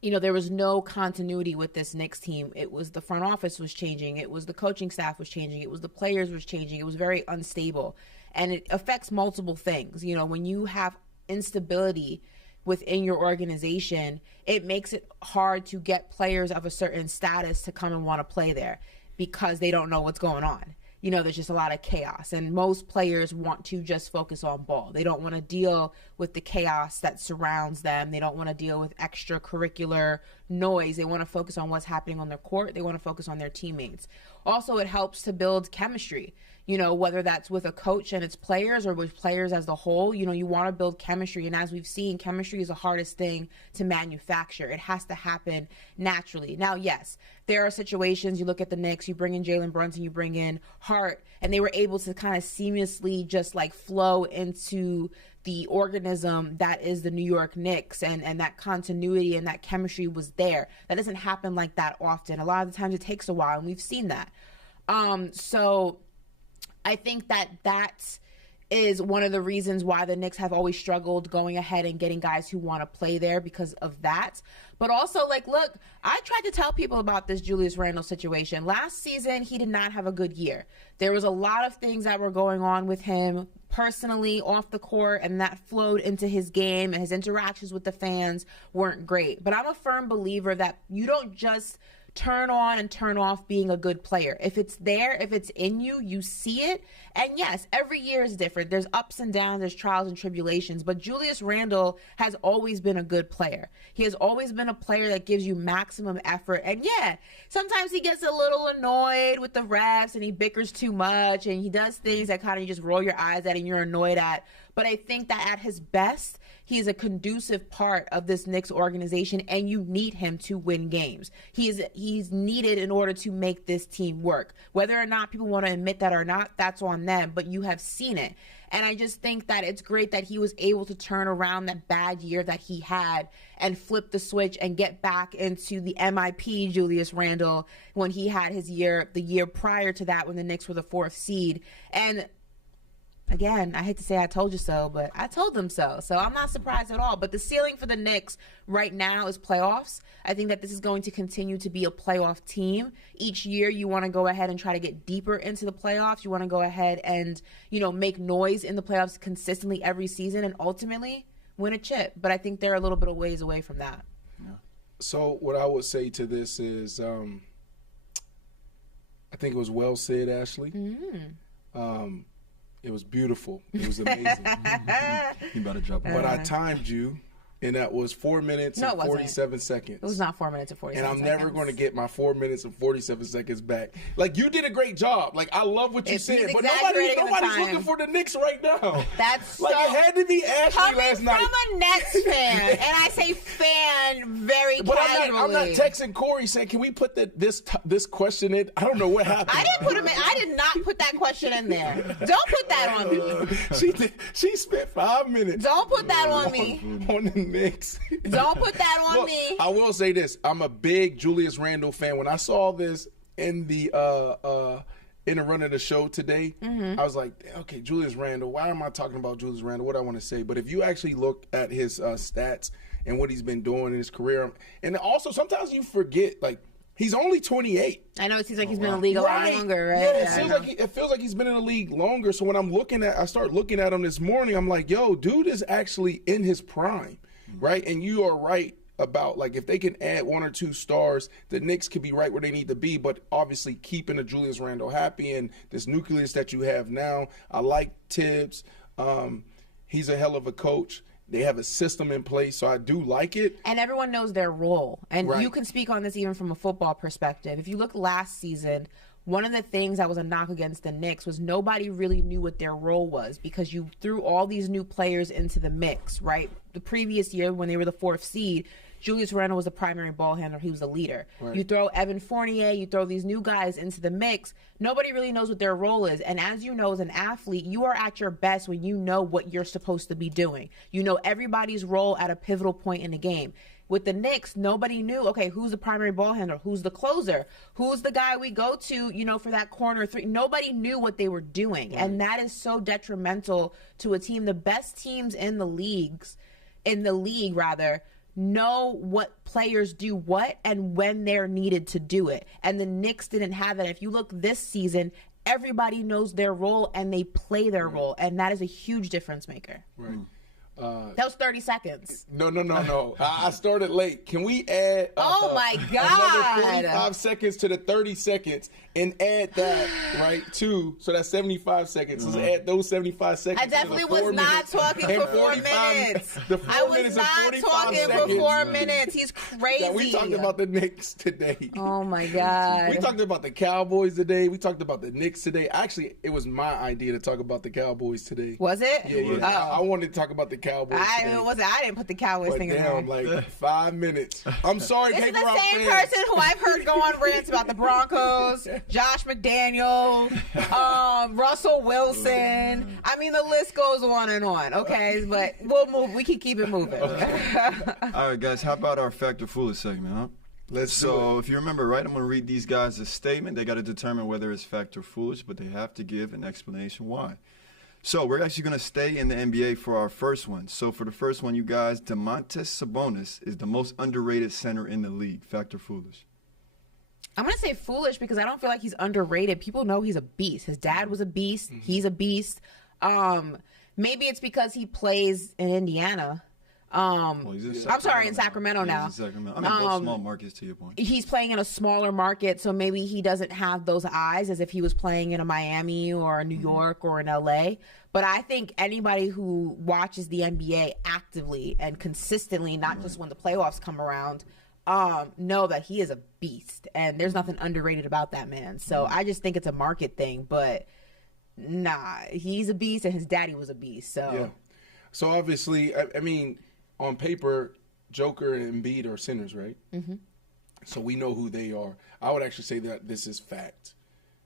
there was no continuity with this Knicks team. It was the front office was changing. It was the coaching staff was changing. It was the players was changing. It was very unstable. And it affects multiple things. When you have instability within your organization, it makes it hard to get players of a certain status to come and want to play there because they don't know what's going on. There's just a lot of chaos, and most players want to just focus on ball. They don't want to deal with the chaos that surrounds them. They don't want to deal with extracurricular noise. They want to focus on what's happening on their court. They want to focus on their teammates. Also, it helps to build chemistry, whether that's with a coach and its players or with players as a whole. You want to build chemistry, and as we've seen, chemistry is the hardest thing to manufacture. It has to happen naturally. Now, yes, there are situations, you look at the Knicks, you bring in Jalen Brunson, you bring in Hart, and they were able to kind of seamlessly just flow into the organism that is the New York Knicks, and that continuity and that chemistry was there. That doesn't happen like that often. A lot of the times it takes a while, and we've seen that. So I think that is one of the reasons why the Knicks have always struggled going ahead and getting guys who want to play there because of that. But also, look, I tried to tell people about this Julius Randle situation. Last season, he did not have a good year. There was a lot of things that were going on with him personally off the court, and that flowed into his game, and his interactions with the fans weren't great. But I'm a firm believer that you don't just turn on and turn off being a good player. If it's there, if it's in you, you see it. And yes, every year is different. There's ups and downs, there's trials and tribulations, but Julius Randle has always been a good player. He has always been a player that gives you maximum effort. And yeah, sometimes he gets a little annoyed with the refs and he bickers too much and he does things that kind of you just roll your eyes at and you're annoyed at. But I think that at his best, he is a conducive part of this Knicks organization, and you need him to win games. He's needed in order to make this team work. Whether or not people want to admit that or not, that's on them, but you have seen it. And I just think that it's great that he was able to turn around that bad year that he had and flip the switch and get back into the MIP Julius Randle when he had his year, the year prior to that when the Knicks were the 4th seed. And again, I hate to say I told you so, but I told them so. So I'm not surprised at all. But the ceiling for the Knicks right now is playoffs. I think that this is going to continue to be a playoff team. Each year you want to go ahead and try to get deeper into the playoffs. You want to go ahead and, make noise in the playoffs consistently every season and ultimately win a chip. But I think they're a little bit of ways away from that. So what I would say to this is I think it was well said, Ashley. It was beautiful. It was amazing. You about to drop But I timed you, and that was 4 minutes and 47 seconds. It was not 4 minutes and 47 seconds. And I'm never going to get my 4 minutes and 47 seconds back. You did a great job. I love what you said. But nobody's looking for the Knicks right now. That's it had to be Ashley last night. Coming from a Nets fan, and I say fan very casually. I'm not texting Corey saying, can we put this question in? I don't know what happened. I didn't put him in. I did not put that question in there. Don't put that on me. She spent 5 minutes. Don't put that on me. On the Knicks. Don't put that on me. I will say this. I'm a big Julius Randle fan. When I saw this in the run of the show today, I was like, okay, Julius Randle. Why am I talking about Julius Randle? What do I want to say? But if you actually look at his stats and what he's been doing in his career, and also sometimes you forget, he's only 28. I know it seems like he's been in the league a lot longer, right? Yeah, it feels like he's been in the league longer. So when I start looking at him this morning, I'm like, yo, dude is actually in his prime, right? And you are right. about, like, if they can add 1 or 2 stars, the Knicks could be right where they need to be, but obviously keeping the Julius Randle happy and this nucleus that you have now. I like Tibbs. He's a hell of a coach. They have a system in place, so I do like it. And everyone knows their role. And Right. you can speak on this even from a football perspective. If you look last season, one of the things that was a knock against the Knicks was nobody really knew what their role was because you threw all these new players into the mix, right? The previous year when they were the 4th seed, Julius Randle was the primary ball handler. He was the leader. Right. You throw Evan Fournier, you throw these new guys into the mix. Nobody really knows what their role is. And as you know, as an athlete, you are at your best when you know what you're supposed to be doing. You know everybody's role at a pivotal point in the game. With the Knicks, nobody knew, okay, who's the primary ball handler? Who's the closer? Who's the guy we go to, you know, for that corner 3? Nobody knew what they were doing. Right. And that is so detrimental to a team. The best teams in the league, know what players do what and when they're needed to do it. And the Knicks didn't have that. If you look this season, everybody knows their role and they play their role. And that is a huge difference maker. Right. That was 30 seconds. No. I started late. Can we add oh my God, another 45 seconds to the 30 seconds and add that, right, too? So that's 75 seconds. Let's add those 75 seconds. I definitely was not talking for 4 minutes. I was not talking for 4 minutes. He's crazy. Yeah, we talked about the Knicks today. Oh my God. We talked about the Cowboys today. We talked about the Knicks today. Actually, it was my idea to talk about the Cowboys today. Was it? Yeah. Oh. I wanted to talk about the Cowboys. I didn't put the Cowboys thing in there. Like 5 minutes. I'm sorry, this is Paper the Route same fans. person who I've heard go on rants about the Broncos, Josh McDaniels, Russell Wilson. I mean, the list goes on and on. Okay, but we'll move. We can keep it moving. All right, guys. How about our Fact or Foolish segment, huh? So if you remember right, I'm going to read these guys a statement. They got to determine whether it's fact or foolish, but they have to give an explanation why. So we're actually going to stay in the NBA for our first one. So for the first one, you guys, Domantas Sabonis is the most underrated center in the league. Fact or foolish? I'm going to say foolish because I don't feel like he's underrated. People know he's a beast. His dad was a beast. Mm-hmm. He's a beast. Maybe it's because he plays in Indiana. I'm sorry, in Sacramento now. In Sacramento. I mean, both small markets, to your point. He's playing in a smaller market, so maybe he doesn't have those eyes as if he was playing in a Miami or a New York or an LA. But I think anybody who watches the NBA actively and consistently, not just when the playoffs come around, know that he is a beast. And there's nothing underrated about that man. So I just think it's a market thing. But nah, he's a beast and his daddy was a beast. So, yeah. So obviously, I mean, on paper, Joker and Embiid are centers, right? Mm-hmm. So we know who they are. I would actually say that this is fact.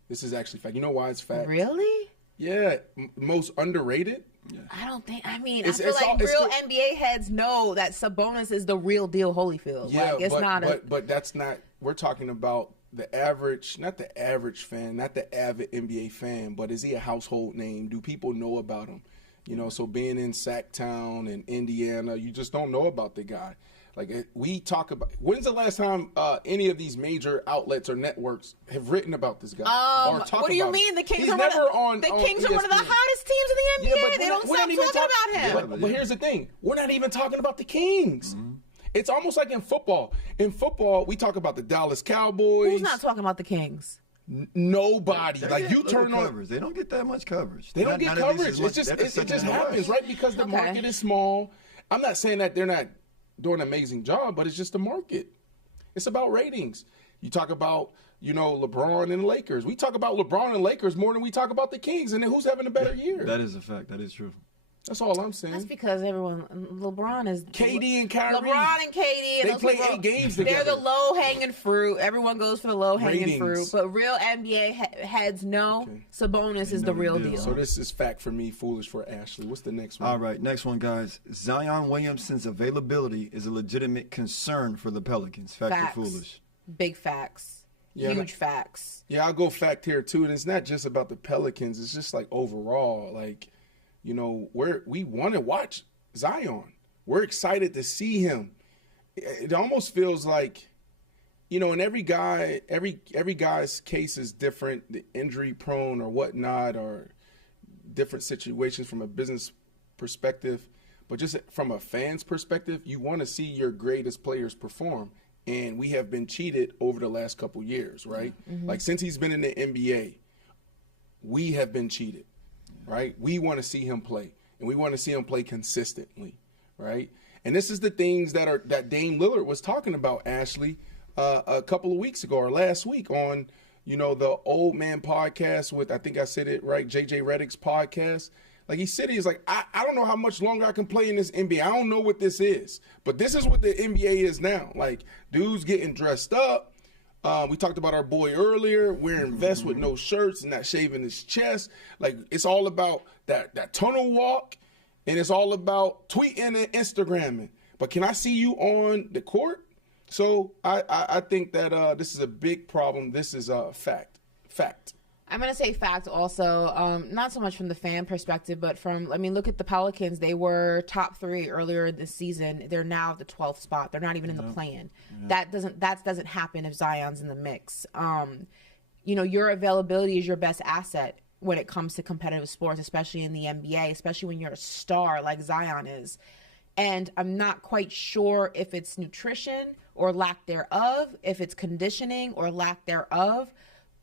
This is actually fact. You know why it's fact? Really? Yeah. Most underrated? Yeah. I don't think. I mean, I feel like real NBA heads know that Sabonis is the real deal Holyfield. Yeah, like, it's but that's not. We're talking about the average, not the average fan, not the avid NBA fan, but is he a household name? Do people know about him? You know, so being in Sacktown and Indiana, you just don't know about the guy. Like, we talk about, when's the last time any of these major outlets or networks have written about this guy? Or talk what do you mean? The Kings are one of the hottest teams in the NBA. Yeah, they don't stop talking about him. But here's the thing. We're not even talking about the Kings. Mm-hmm. It's almost like in football. In football, we talk about the Dallas Cowboys. Who's not talking about the Kings? Nobody. They like, you turn on coverage. They don't get that much coverage. They don't get coverage. It just happens, right? Because the market is small. I'm not saying that they're not doing an amazing job, but it's just the market. It's about ratings. You talk about, you know, LeBron and the Lakers. We talk about LeBron and Lakers more than we talk about the Kings, and then who's having a better year? That is a fact. That is true. That's all I'm saying. That's because LeBron is KD and Kyrie. LeBron and KD. They play 8 games together. They're the low-hanging fruit. Everyone goes for the low-hanging fruit. But real NBA heads know Sabonis is the real deal. So this is fact for me, foolish for Ashley. What's the next one? All right, next one, guys. Zion Williamson's availability is a legitimate concern for the Pelicans. Fact or foolish? Big facts. Yeah, huge facts. Yeah, I'll go fact here, too. And it's not just about the Pelicans. It's just like overall, like, you know, we want to watch Zion. We're excited to see him. It almost feels like, you know, and every guy's case is different, the injury prone or whatnot, or different situations from a business perspective. But just from a fan's perspective, you want to see your greatest players perform. And we have been cheated over the last couple years, right? Mm-hmm. Like since he's been in the NBA, we have been cheated, right? We want to see him play, and we want to see him play consistently, right? And this is the things that Dame Lillard was talking about, Ashley, a couple of weeks ago or last week on, the Old Man podcast with, I think I said it right, JJ Redick's podcast. Like he said, he's like, I don't know how much longer I can play in this NBA. I don't know what this is, but this is what the NBA is now. Like dudes getting dressed up. We talked about our boy earlier, wearing vests with no shirts and not shaving his chest. Like it's all about that tunnel walk, and it's all about tweeting and Instagramming. But can I see you on the court? So I think that this is a big problem. This is a fact. I'm going to say fact also, not so much from the fan perspective, but look at the Pelicans. They were top 3 earlier this season. They're now at the 12th spot. They're not even in the play-in. Yeah. That doesn't happen if Zion's in the mix. Your availability is your best asset when it comes to competitive sports, especially in the NBA, especially when you're a star like Zion is. And I'm not quite sure if it's nutrition or lack thereof, if it's conditioning or lack thereof.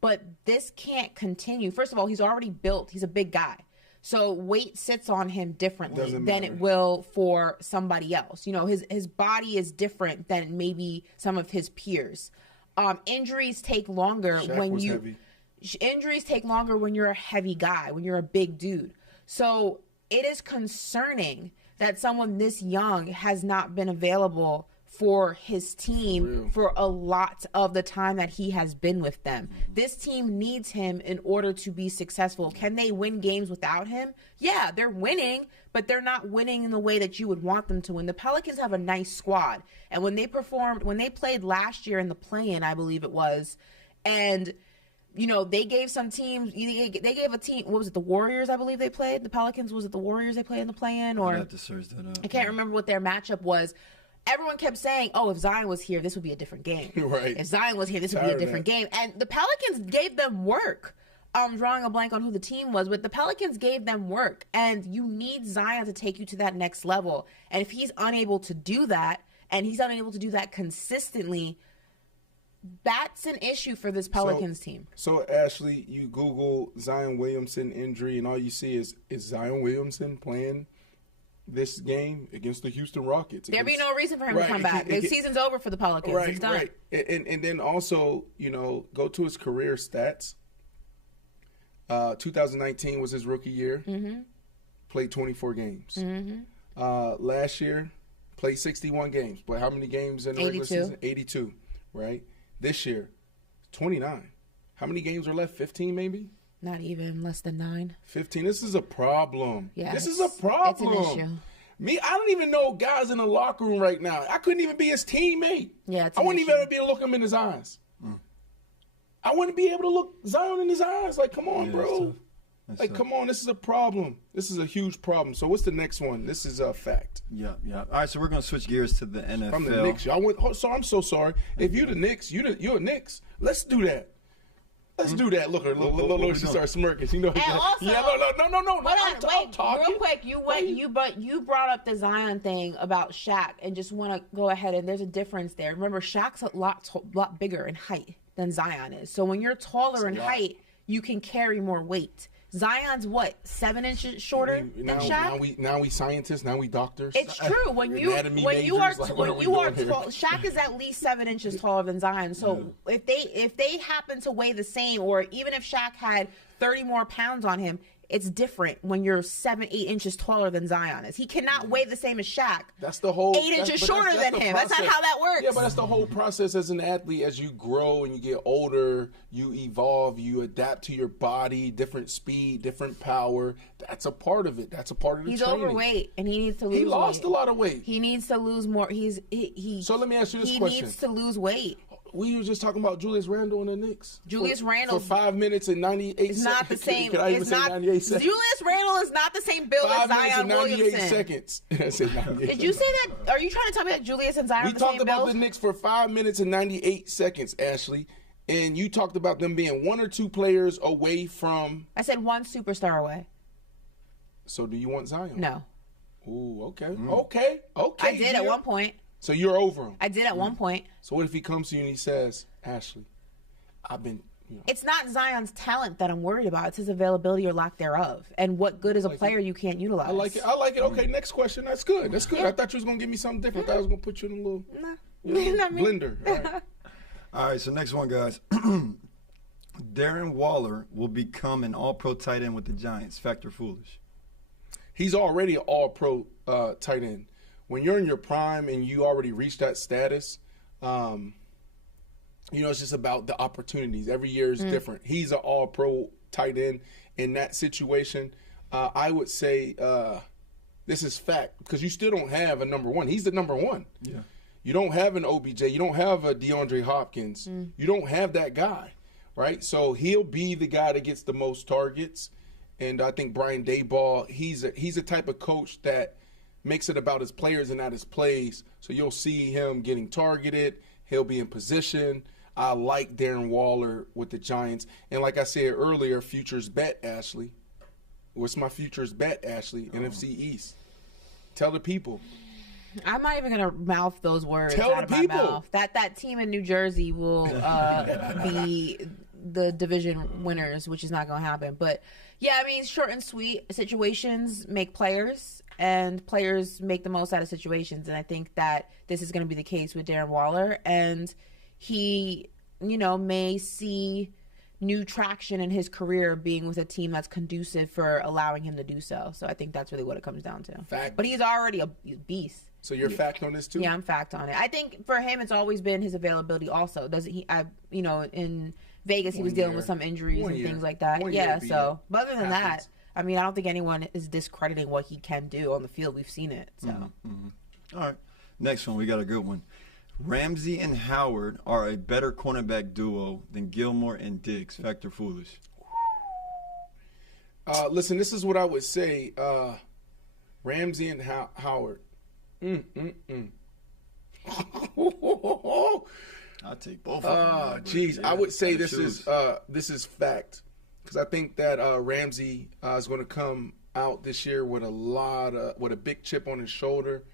But this can't continue. First of all, he's already built. He's a big guy. So weight sits on him differently than it will for somebody else. His body is different than maybe some of his peers. Injuries take longer Injuries take longer when you're a heavy guy, when you're a big dude. So it is concerning that someone this young has not been available for his team for a lot of the time that he has been with them. This team needs him in order to be successful. Can they win games without him? Yeah, they're winning, but they're not winning in the way that you would want them to win. The Pelicans have a nice squad. And when they played last year in the play-in, I believe it was, and they gave some teams, they gave a team, what was it, the Warriors, I believe they played? The Pelicans, was it the Warriors they played in the play-in? Or I have to search that up. I can't remember what their matchup was. Everyone kept saying, if Zion was here, this would be a different game. Right. If Zion was here, this would be a different game. And the Pelicans gave them work. I'm drawing a blank on who the team was, but the Pelicans gave them work. And you need Zion to take you to that next level. And if he's unable to do that, and he's unable to do that consistently, that's an issue for this Pelicans team. So, Ashley, you Google Zion Williamson injury, and all you see is Zion Williamson playing this game against the Houston Rockets. There'd be no reason for him to come back. The season's over for the Pelicans. It's done. Right. And then also, go to his career stats. 2019 was his rookie year. Mm-hmm. Played 24 games. Mm-hmm. Last year, played 61 games. But how many games in the regular season? 82. Right. This year, 29. How many games are left? 15 maybe? Not even, less than 9. 15. This is a problem. Yeah, this is a problem. It's an issue. I don't even know guys in the locker room right now. I couldn't even be his teammate. Yeah, I wouldn't even be able to look him in his eyes. I wouldn't be able to look Zion in his eyes. Like, come on, bro. Come on. This is a problem. This is a huge problem. So what's the next one? This is a fact. Yeah. All right, so we're going to switch gears to the NFL. From the Knicks. I'm so sorry. If you're the Knicks, you're a Knicks. Let's do that. Let's do that. Look, she starts smirking. And also, no. Hold on, real quick. You brought up the Zion thing about Shaq, and just want to go ahead, and there's a difference there. Remember, Shaq's a lot bigger in height than Zion is. So when you're taller in height, you can carry more weight. Zion's 7 inches shorter than Shaq? Now we scientists, now we doctors. It's true. When you are tall, Shaq is at least 7 inches taller than Zion. So if they happen to weigh the same, or even if Shaq had 30 more pounds on him, it's different when you're 7, 8 inches taller than Zion is. He cannot weigh the same as Shaq. That's the whole 8 inches shorter than him. That's not how that works. Yeah, but that's the whole process as an athlete. As you grow and you get older, you evolve, you adapt to your body, different speed, different power. That's a part of it. That's a part of the training. He's overweight and he needs to lose weight. He lost a lot of weight. He needs to lose more. So let me ask you this question. He needs to lose weight. We were just talking about Julius Randle and the Knicks. Randle for 5 minutes and 98 seconds. It's not the same. Can I even say 98 seconds? Julius Randle is not the same build as Zion Williamson. 5 minutes and 98 seconds. I said 98 Did you say that? Are you trying to tell me that Julius and Zion are the same build? We talked about the Knicks for 5 minutes and 98 seconds, Ashley. And you talked about them being 1 or 2 players away from... I said 1 superstar away. So do you want Zion? No. Ooh, okay. Okay. I did at one point. So you're over him. I did at one point. So what if he comes to you and he says, Ashley, I've been, It's not Zion's talent that I'm worried about. It's his availability or lack thereof. And what good is a player you can't utilize? I like it. Okay, next question. That's good. I thought you was going to give me something different. I thought I was going to put you in a little blender. All right. All right, so next one, guys. Darren Waller will become an all-pro tight end with the Giants. Fact or foolish? He's already an all-pro tight end. When you're in your prime and you already reached that status, it's just about the opportunities. Every year is different. He's an all-pro tight end in that situation. I would say this is fact because you still don't have a number one. He's the number one. Yeah. You don't have an OBJ. You don't have a DeAndre Hopkins. You don't have that guy, right? So he'll be the guy that gets the most targets. And I think Brian Daboll, he's a type of coach that makes it about his players and not his plays. So you'll see him getting targeted. He'll be in position. I like Darren Waller with the Giants. And like I said earlier, futures bet, Ashley. What's my futures bet, Ashley? NFC East. Tell the people. I'm not even going to mouth those words Tell out of the my people. mouth. That team in New Jersey will be the division winners, which is not going to happen. But, yeah, I mean, short and sweet situations make players, and players make the most out of situations. And I think that this is going to be the case with Darren Waller. And he, may see new traction in his career being with a team that's conducive for allowing him to do so. So I think that's really what it comes down to. Fact. But he's already a beast. So you're fact on this too? Yeah, I'm fact on it. I think for him, it's always been his availability. Also, doesn't he? In Vegas, he was dealing with some injuries and things like that. Yeah. So, but other than that, I mean, I don't think anyone is discrediting what he can do on the field. We've seen it. So. All right. Next one, we got a good one. Ramsey and Howard are a better cornerback duo than Gilmore and Diggs. Fact or foolish? Listen, this is what I would say. Ramsey and Howard. I'll take both of them. Geez, I would say this is fact because I think that Ramsey is going to come out this year with a big chip on his shoulder.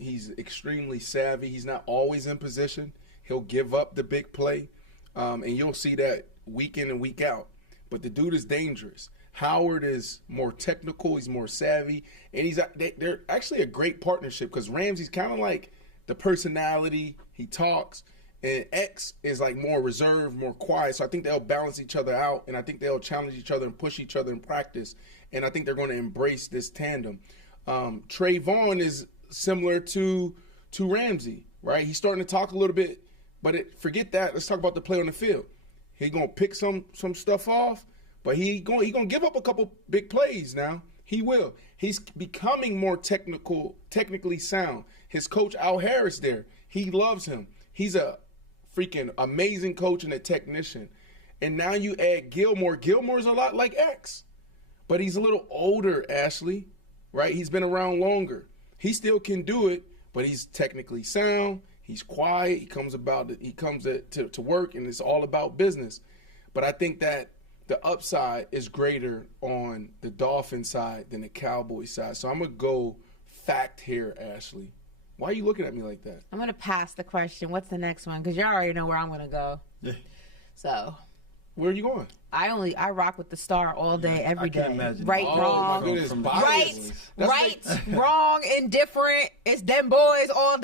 He's extremely savvy. He's not always in position. He'll give up the big play, and you'll see that week in and week out. But the dude is dangerous. Howard is more technical. He's more savvy, and they're actually a great partnership because Ramsey's kind of like the personality. He talks, and X is like more reserved, more quiet. So I think they'll balance each other out, and I think they'll challenge each other and push each other in practice. And I think they're going to embrace this tandem. Trayvon is similar to Ramsey, right? He's starting to talk a little bit, but forget that. Let's talk about the play on the field. He's going to pick some stuff off, but he going to give up a couple big plays now. He will. He's becoming more technically sound. His coach, Al Harris, there, he loves him. He's a freaking amazing coach and a technician. And now you add Gilmore. Gilmore's a lot like X, but he's a little older, Ashley, right? He's been around longer. He still can do it, but he's technically sound. He's quiet. He comes to work, and it's all about business. But I think that the upside is greater on the Dolphins side than the Cowboys side. So I'm going to go fact here, Ashley. Why are you looking at me like that? I'm going to pass the question. What's the next one? Because you already know where I'm going to go. Yeah. So. Where are you going? I rock with the Star all day, every day. Imagine. Right, wrong. My goodness, Right, wrong, indifferent. It's them boys all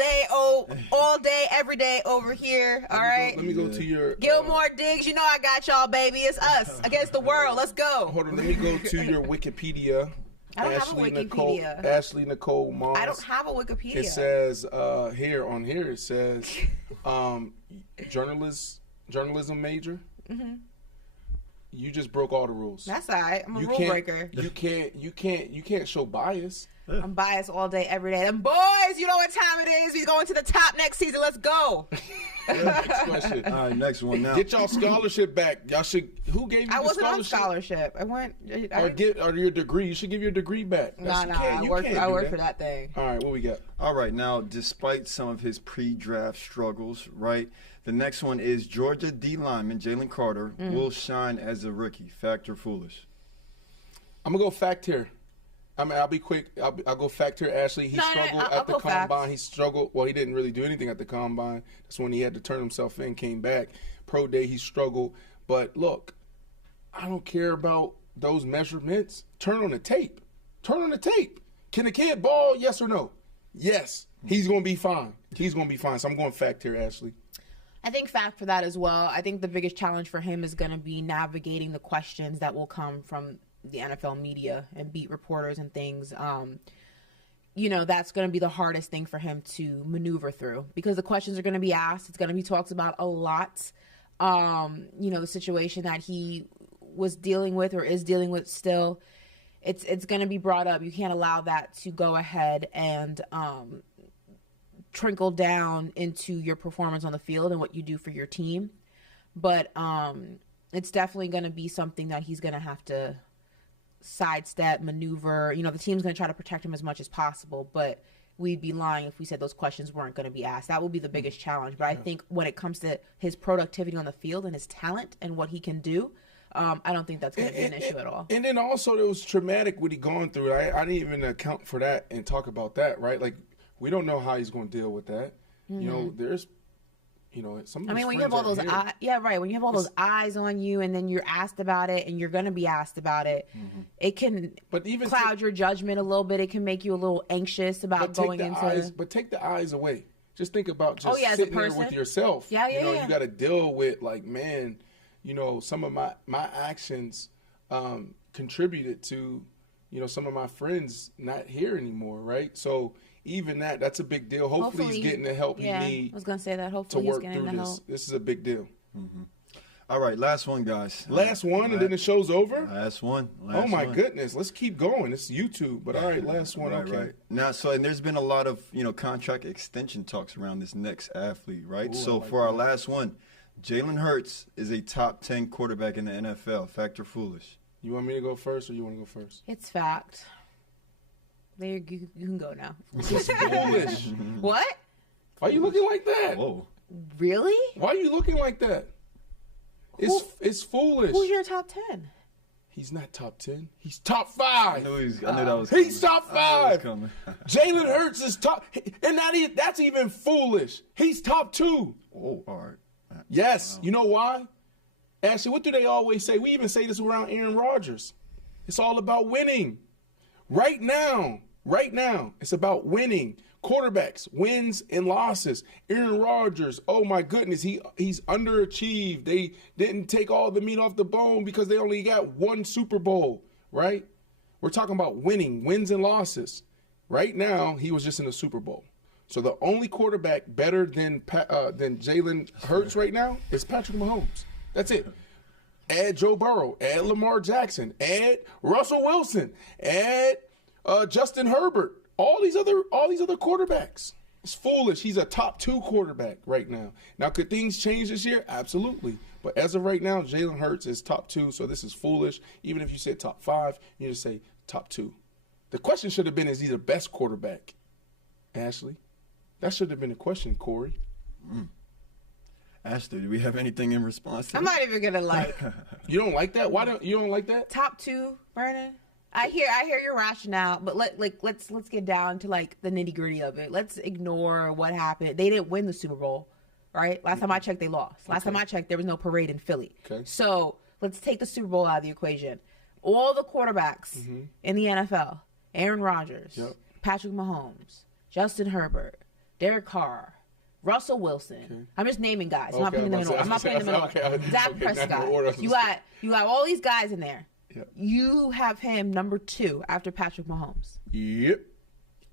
day, every day over here. All right. Let me go to your Gilmore, Diggs. You know I got y'all, baby. It's us against the world. Let's go. Hold on. Let me go to your Wikipedia. I don't have a Wikipedia. Ashley Nicole Moss. I don't have a Wikipedia. It says here it says journalism major. Mm-hmm. You just broke all the rules. That's all right. I'm a rule breaker. You can't show bias. I'm biased all day, every day. And boys, you know what time it is. We're going to the top next season. Let's go. Next question. All right, next one now. Get y'all scholarship back. Y'all should. Who gave you I the wasn't on scholarship? scholarship. Or your degree. You should give your degree back. Nah. I work for that thing. All right, what we got? All right, now, despite some of his pre-draft struggles, right, the next one is Georgia D lineman Jalen Carter will shine as a rookie. Fact or foolish? I'm going to go fact here. I mean, I'll be quick. I'll go fact here, Ashley. He struggled at the combine. Facts. He struggled. Well, he didn't really do anything at the combine. That's when he had to turn himself in, came back. Pro day, he struggled. But look, I don't care about those measurements. Turn on the tape. Turn on the tape. Can the kid ball? Yes or no? Yes. He's going to be fine. He's going to be fine. So I'm going fact here, Ashley. I think fact for that as well. I think the biggest challenge for him is going to be navigating the questions that will come from the NFL media and beat reporters and things. That's going to be the hardest thing for him to maneuver through because the questions are going to be asked. It's going to be talked about a lot. The situation that he was dealing with or is dealing with still, it's going to be brought up. You can't allow that to go ahead and trickle down into your performance on the field and what you do for your team. But it's definitely going to be something that he's going to have to sidestep, maneuver. The team's going to try to protect him as much as possible, but we'd be lying if we said those questions weren't going to be asked. That will be the biggest challenge. But I think when it comes to his productivity on the field and his talent and what he can do, I don't think that's going to be an issue at all. And then also it was traumatic what he gone through. I didn't even account for that and talk about that, right? Like, we don't know how he's going to deal with that. Mm-hmm. There's, some of when you have all those eyes, when you have all those eyes on you and then you're asked about it and you're going to be asked about it, it can cloud your judgment a little bit. It can make you a little anxious about going into. But take the eyes away. Just think about just sitting there with yourself. Yeah. You got to deal with some of my actions contributed to, some of my friends not here anymore, right? So even that's a big deal. Hopefully he's getting the help he needs. I was going to say that. Hopefully he's getting the help. This is a big deal. Mm-hmm. All right, last one, guys. Last one, and then the show's over? Last one. Oh, my goodness. Let's keep going. It's YouTube, but all right, last one. Right, okay. Right. Now, and there's been a lot of, contract extension talks around this next athlete, right? Ooh, our last one, Jalen Hurts is a top 10 quarterback in the NFL. Fact or foolish? You want me to go first or you want to go first? It's fact. There, you can go now. It's foolish. What? Why are you looking like that? Whoa. Really? Why are you looking like that? It's foolish. Who's your top 10? He's not top 10. He's top 5. I knew that was He's top 5. Jalen Hurts is top. And that's even foolish. He's top 2. Oh, all right. Yes. Wow. You know why? Ashley, what do they always say? We even say this around Aaron Rodgers. It's all about winning. Right now, it's about winning. Quarterbacks, wins and losses. Aaron Rodgers, oh my goodness, he's underachieved. They didn't take all the meat off the bone because they only got one Super Bowl, right? We're talking about winning, wins and losses. Right now, he was just in the Super Bowl. So the only quarterback better than Jalen Hurts right now is Patrick Mahomes. That's it. Add Joe Burrow, add Lamar Jackson, add Russell Wilson, add Justin Herbert. All these other quarterbacks. It's foolish. He's a top 2 quarterback right now. Now, could things change this year? Absolutely. But as of right now, Jalen Hurts is top 2, so this is foolish. Even if you say top 5, you just say top 2. The question should have been, is he the best quarterback? Ashley? That should have been the question, Corey. Ashley, do we have anything in response to that? I'm not even going to You don't like that? You don't like that? Top 2, Brandon? I hear your rationale, but let's get down to the nitty-gritty of it. Let's ignore what happened. They didn't win the Super Bowl, right? Last time I checked, they lost. Last time I checked, there was no parade in Philly. Okay. So let's take the Super Bowl out of the equation. All the quarterbacks in the NFL, Aaron Rodgers, Patrick Mahomes, Justin Herbert, Derek Carr, Russell Wilson. Okay. I'm just naming guys. I'm not putting them in order. Dak Prescott. You got all these guys in there. Yep. You have him number 2 after Patrick Mahomes. Yep.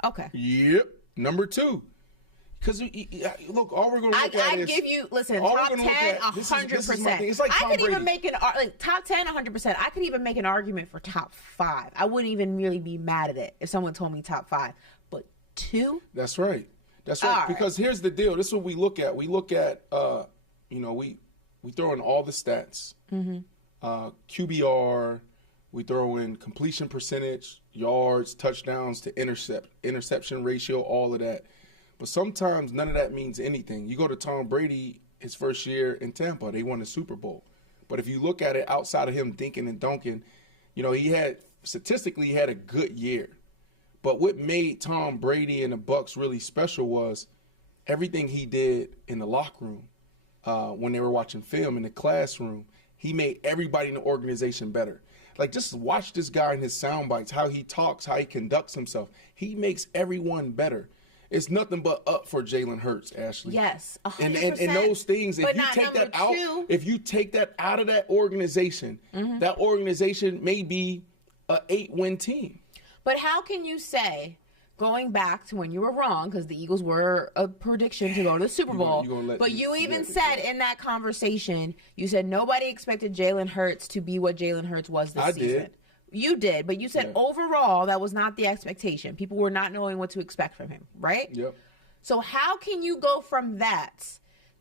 Okay. Yep. Number 2. Because look, all we're going to look at is. I give you top 10, 100%. It's like Tom I could Brady. even make top 10, 100%. I could even make an argument for top 5. I wouldn't even really be mad at it if someone told me top 5. But 2. That's right. Because here's the deal. This is what we look at. We look at, we throw in all the stats. QBR, we throw in completion percentage, yards, touchdowns to interception ratio, all of that. But sometimes none of that means anything. You go to Tom Brady, his first year in Tampa, they won the Super Bowl. But if you look at it outside of him dinking and dunking, he had statistically, he had a good year. But what made Tom Brady and the Bucs really special was everything he did in the locker room when they were watching film in the classroom. He made everybody in the organization better. Like, just watch this guy in his sound bites, how he talks, how he conducts himself. He makes everyone better. It's nothing but up for Jalen Hurts, Ashley. Yes, 100%. And those things, if you take that out, if you take that out of that organization, that organization may be an 8-win team. But how can you say, going back to when you were wrong, because the Eagles were a prediction to go to the Super Bowl, but you even said in that conversation, you said nobody expected Jalen Hurts to be what Jalen Hurts was this season. Did. You did, but you said overall that was not the expectation. People were not knowing what to expect from him, right? Yep. So how can you go from that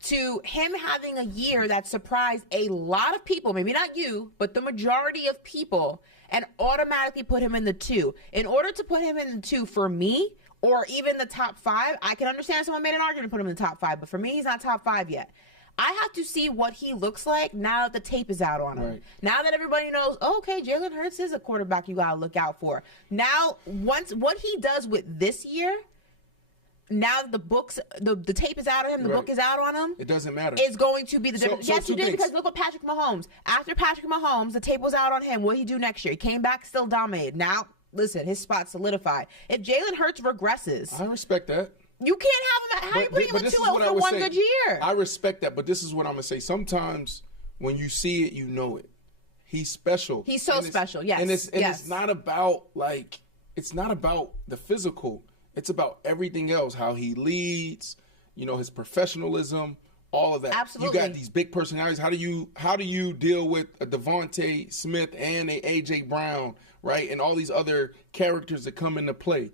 to him having a year that surprised a lot of people, maybe not you, but the majority of people, and automatically put him in the 2? In order to put him in the 2 for me, or even the top 5, I can understand someone made an argument to put him in the top 5, but for me, he's not top 5 yet. I have to see what he looks like now that the tape is out on him. Right. Now that everybody knows, okay, Jalen Hurts is a quarterback you got to look out for. Now, once what he does with this year, now that the tape is out of him, the book is out on him. It doesn't matter. It's going to be the difference. Yes, you did, things. because look at Patrick Mahomes. After Patrick Mahomes, the tape was out on him. What did he do next year? He came back, still dominated. Now, listen, his spot's solidified. If Jalen Hurts regresses, I respect that. You can't have him. How are you putting him in 2-0 for one good year? I respect that, but this is what I'm going to say. Sometimes when you see it, you know it. He's special. He's so special, yes. And it's not about, it's not about the physical. It's about everything else, how he leads, his professionalism, all of that. Absolutely. You got these big personalities. How do you deal with a Devontae Smith and a A.J. Brown, right, and all these other characters that come into play?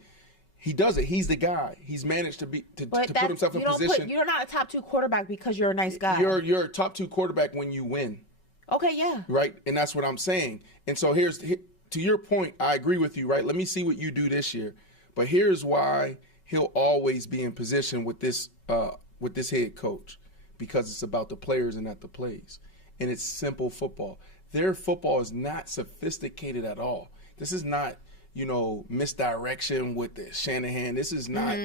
He does it. He's the guy. He's managed to put himself in position. You're not a top 2 quarterback because you're a nice guy. You're a top 2 quarterback when you win. Okay, yeah. Right, and that's what I'm saying. And so to your point, I agree with you. Right, let me see what you do this year. But here's why he'll always be in position with this head coach, because it's about the players and not the plays. And it's simple football. Their football is not sophisticated at all. This is not, misdirection with the Shanahan. This is not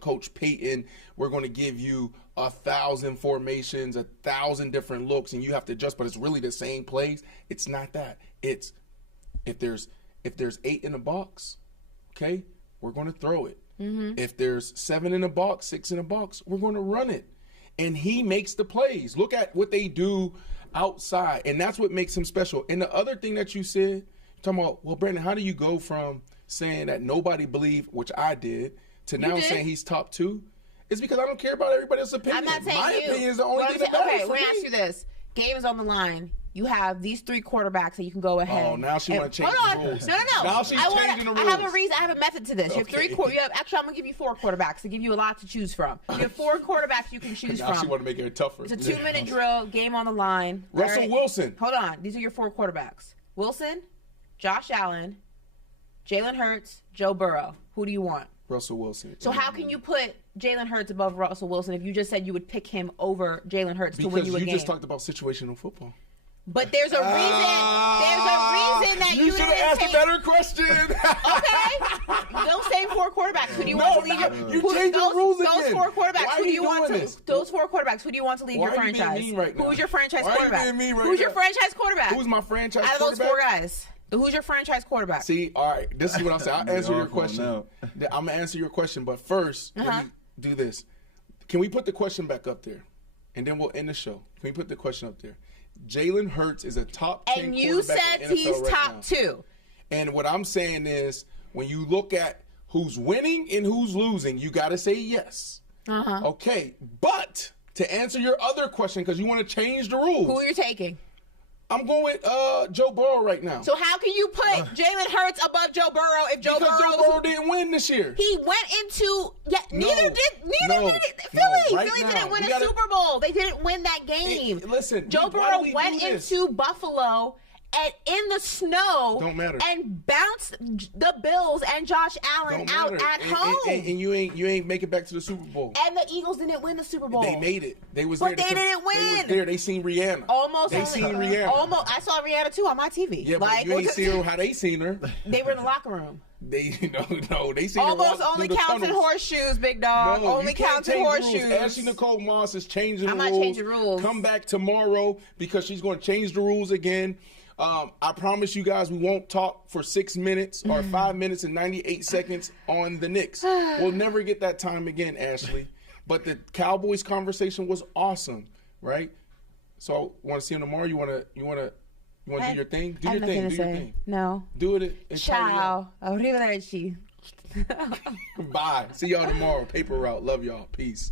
Coach Payton. We're going to give you 1,000 formations, 1,000 different looks, and you have to adjust, but it's really the same plays. It's not that. It's if there's 8 in the box, okay, we're going to throw it. If there's 7 in the box, 6 in the box, we're going to run it. And he makes the plays. Look at what they do outside, and that's what makes him special. And the other thing that you said, talking about, well, Brandon, how do you go from saying that nobody believed, which I did, to now saying he's top 2? It's because I don't care about everybody else's opinion. I'm not saying My opinion is the only thing that matters. Okay, let me ask you this. Game is on the line. You have these 3 quarterbacks that you can go ahead. Oh, now she want to change the rules. No. Now she's changing the rules. I have a reason. I have a method to this. You have 3 actually, I'm going to give you 4 quarterbacks to give you a lot to choose from. You have 4 quarterbacks you can choose now from. She want to make it tougher. It's a 2-minute drill. Game on the line. Russell Wilson. Hold on. These are your 4 quarterbacks. Wilson, Josh Allen, Jalen Hurts, Joe Burrow. Who do you want? Russell Wilson. So how can you put Jalen Hurts above Russell Wilson if you just said you would pick him over Jalen Hurts to win you a game? Because you just talked about situational football. But there's a reason. There's a reason that you should have asked a better question. Okay. Those same 4 quarterbacks. Who do you want to lead you changed the rules again. Those 4 quarterbacks. Why who do you want to? this? Those 4 quarterbacks. Who do you want to lead your franchise? Why are you being mean right now? Who's your franchise Why quarterback? Are you being mean right Who's now? your franchise quarterback? Who's my franchise quarterback? Out of those 4 guys. Who's your franchise quarterback? See, all right, this is what I'm saying. I'll answer your question. I'm going to answer your question, but first, let me do this. Can we put the question back up there? And then we'll end the show. Can we put the question up there? Jalen Hurts is a top 10 and you quarterback said in the NFL he's right top now. 2. And what I'm saying is, when you look at who's winning and who's losing, you got to say yes. Okay, but to answer your other question, because you want to change the rules. Who are you taking? I'm going with Joe Burrow right now. So how can you put Jalen Hurts above Joe Burrow if Joe Burrow didn't win this year? He went into neither did Philly. Philly didn't win a Super Bowl. They didn't win that game. Listen, Joe Burrow went into Buffalo and in the snow. Don't matter. And bounced the Bills and Josh Allen out at home. And you ain't make it back to the Super Bowl. And the Eagles didn't win the Super Bowl. They made it. They was but there. They didn't win. They was there. They seen Rihanna. They seen Rihanna. Almost. I saw Rihanna too on my TV. Yeah, but you ain't seen her how they seen her. They were in the locker room. They they seen almost her only counting horseshoes, big dog. No, only counting horseshoes. Ashley Nicole Moss is changing the rules. I'm not changing rules. Come back tomorrow because she's going to change the rules again. I promise you guys we won't talk for 6 minutes or 5 minutes and 98 seconds on the Knicks. We'll never get that time again, Ashley. But the Cowboys conversation was awesome, right? So, want to see him tomorrow? You want to do your thing? Do your thing. No. Do it. Ciao. Arrivederci. Bye. See y'all tomorrow. Paper route. Love y'all. Peace.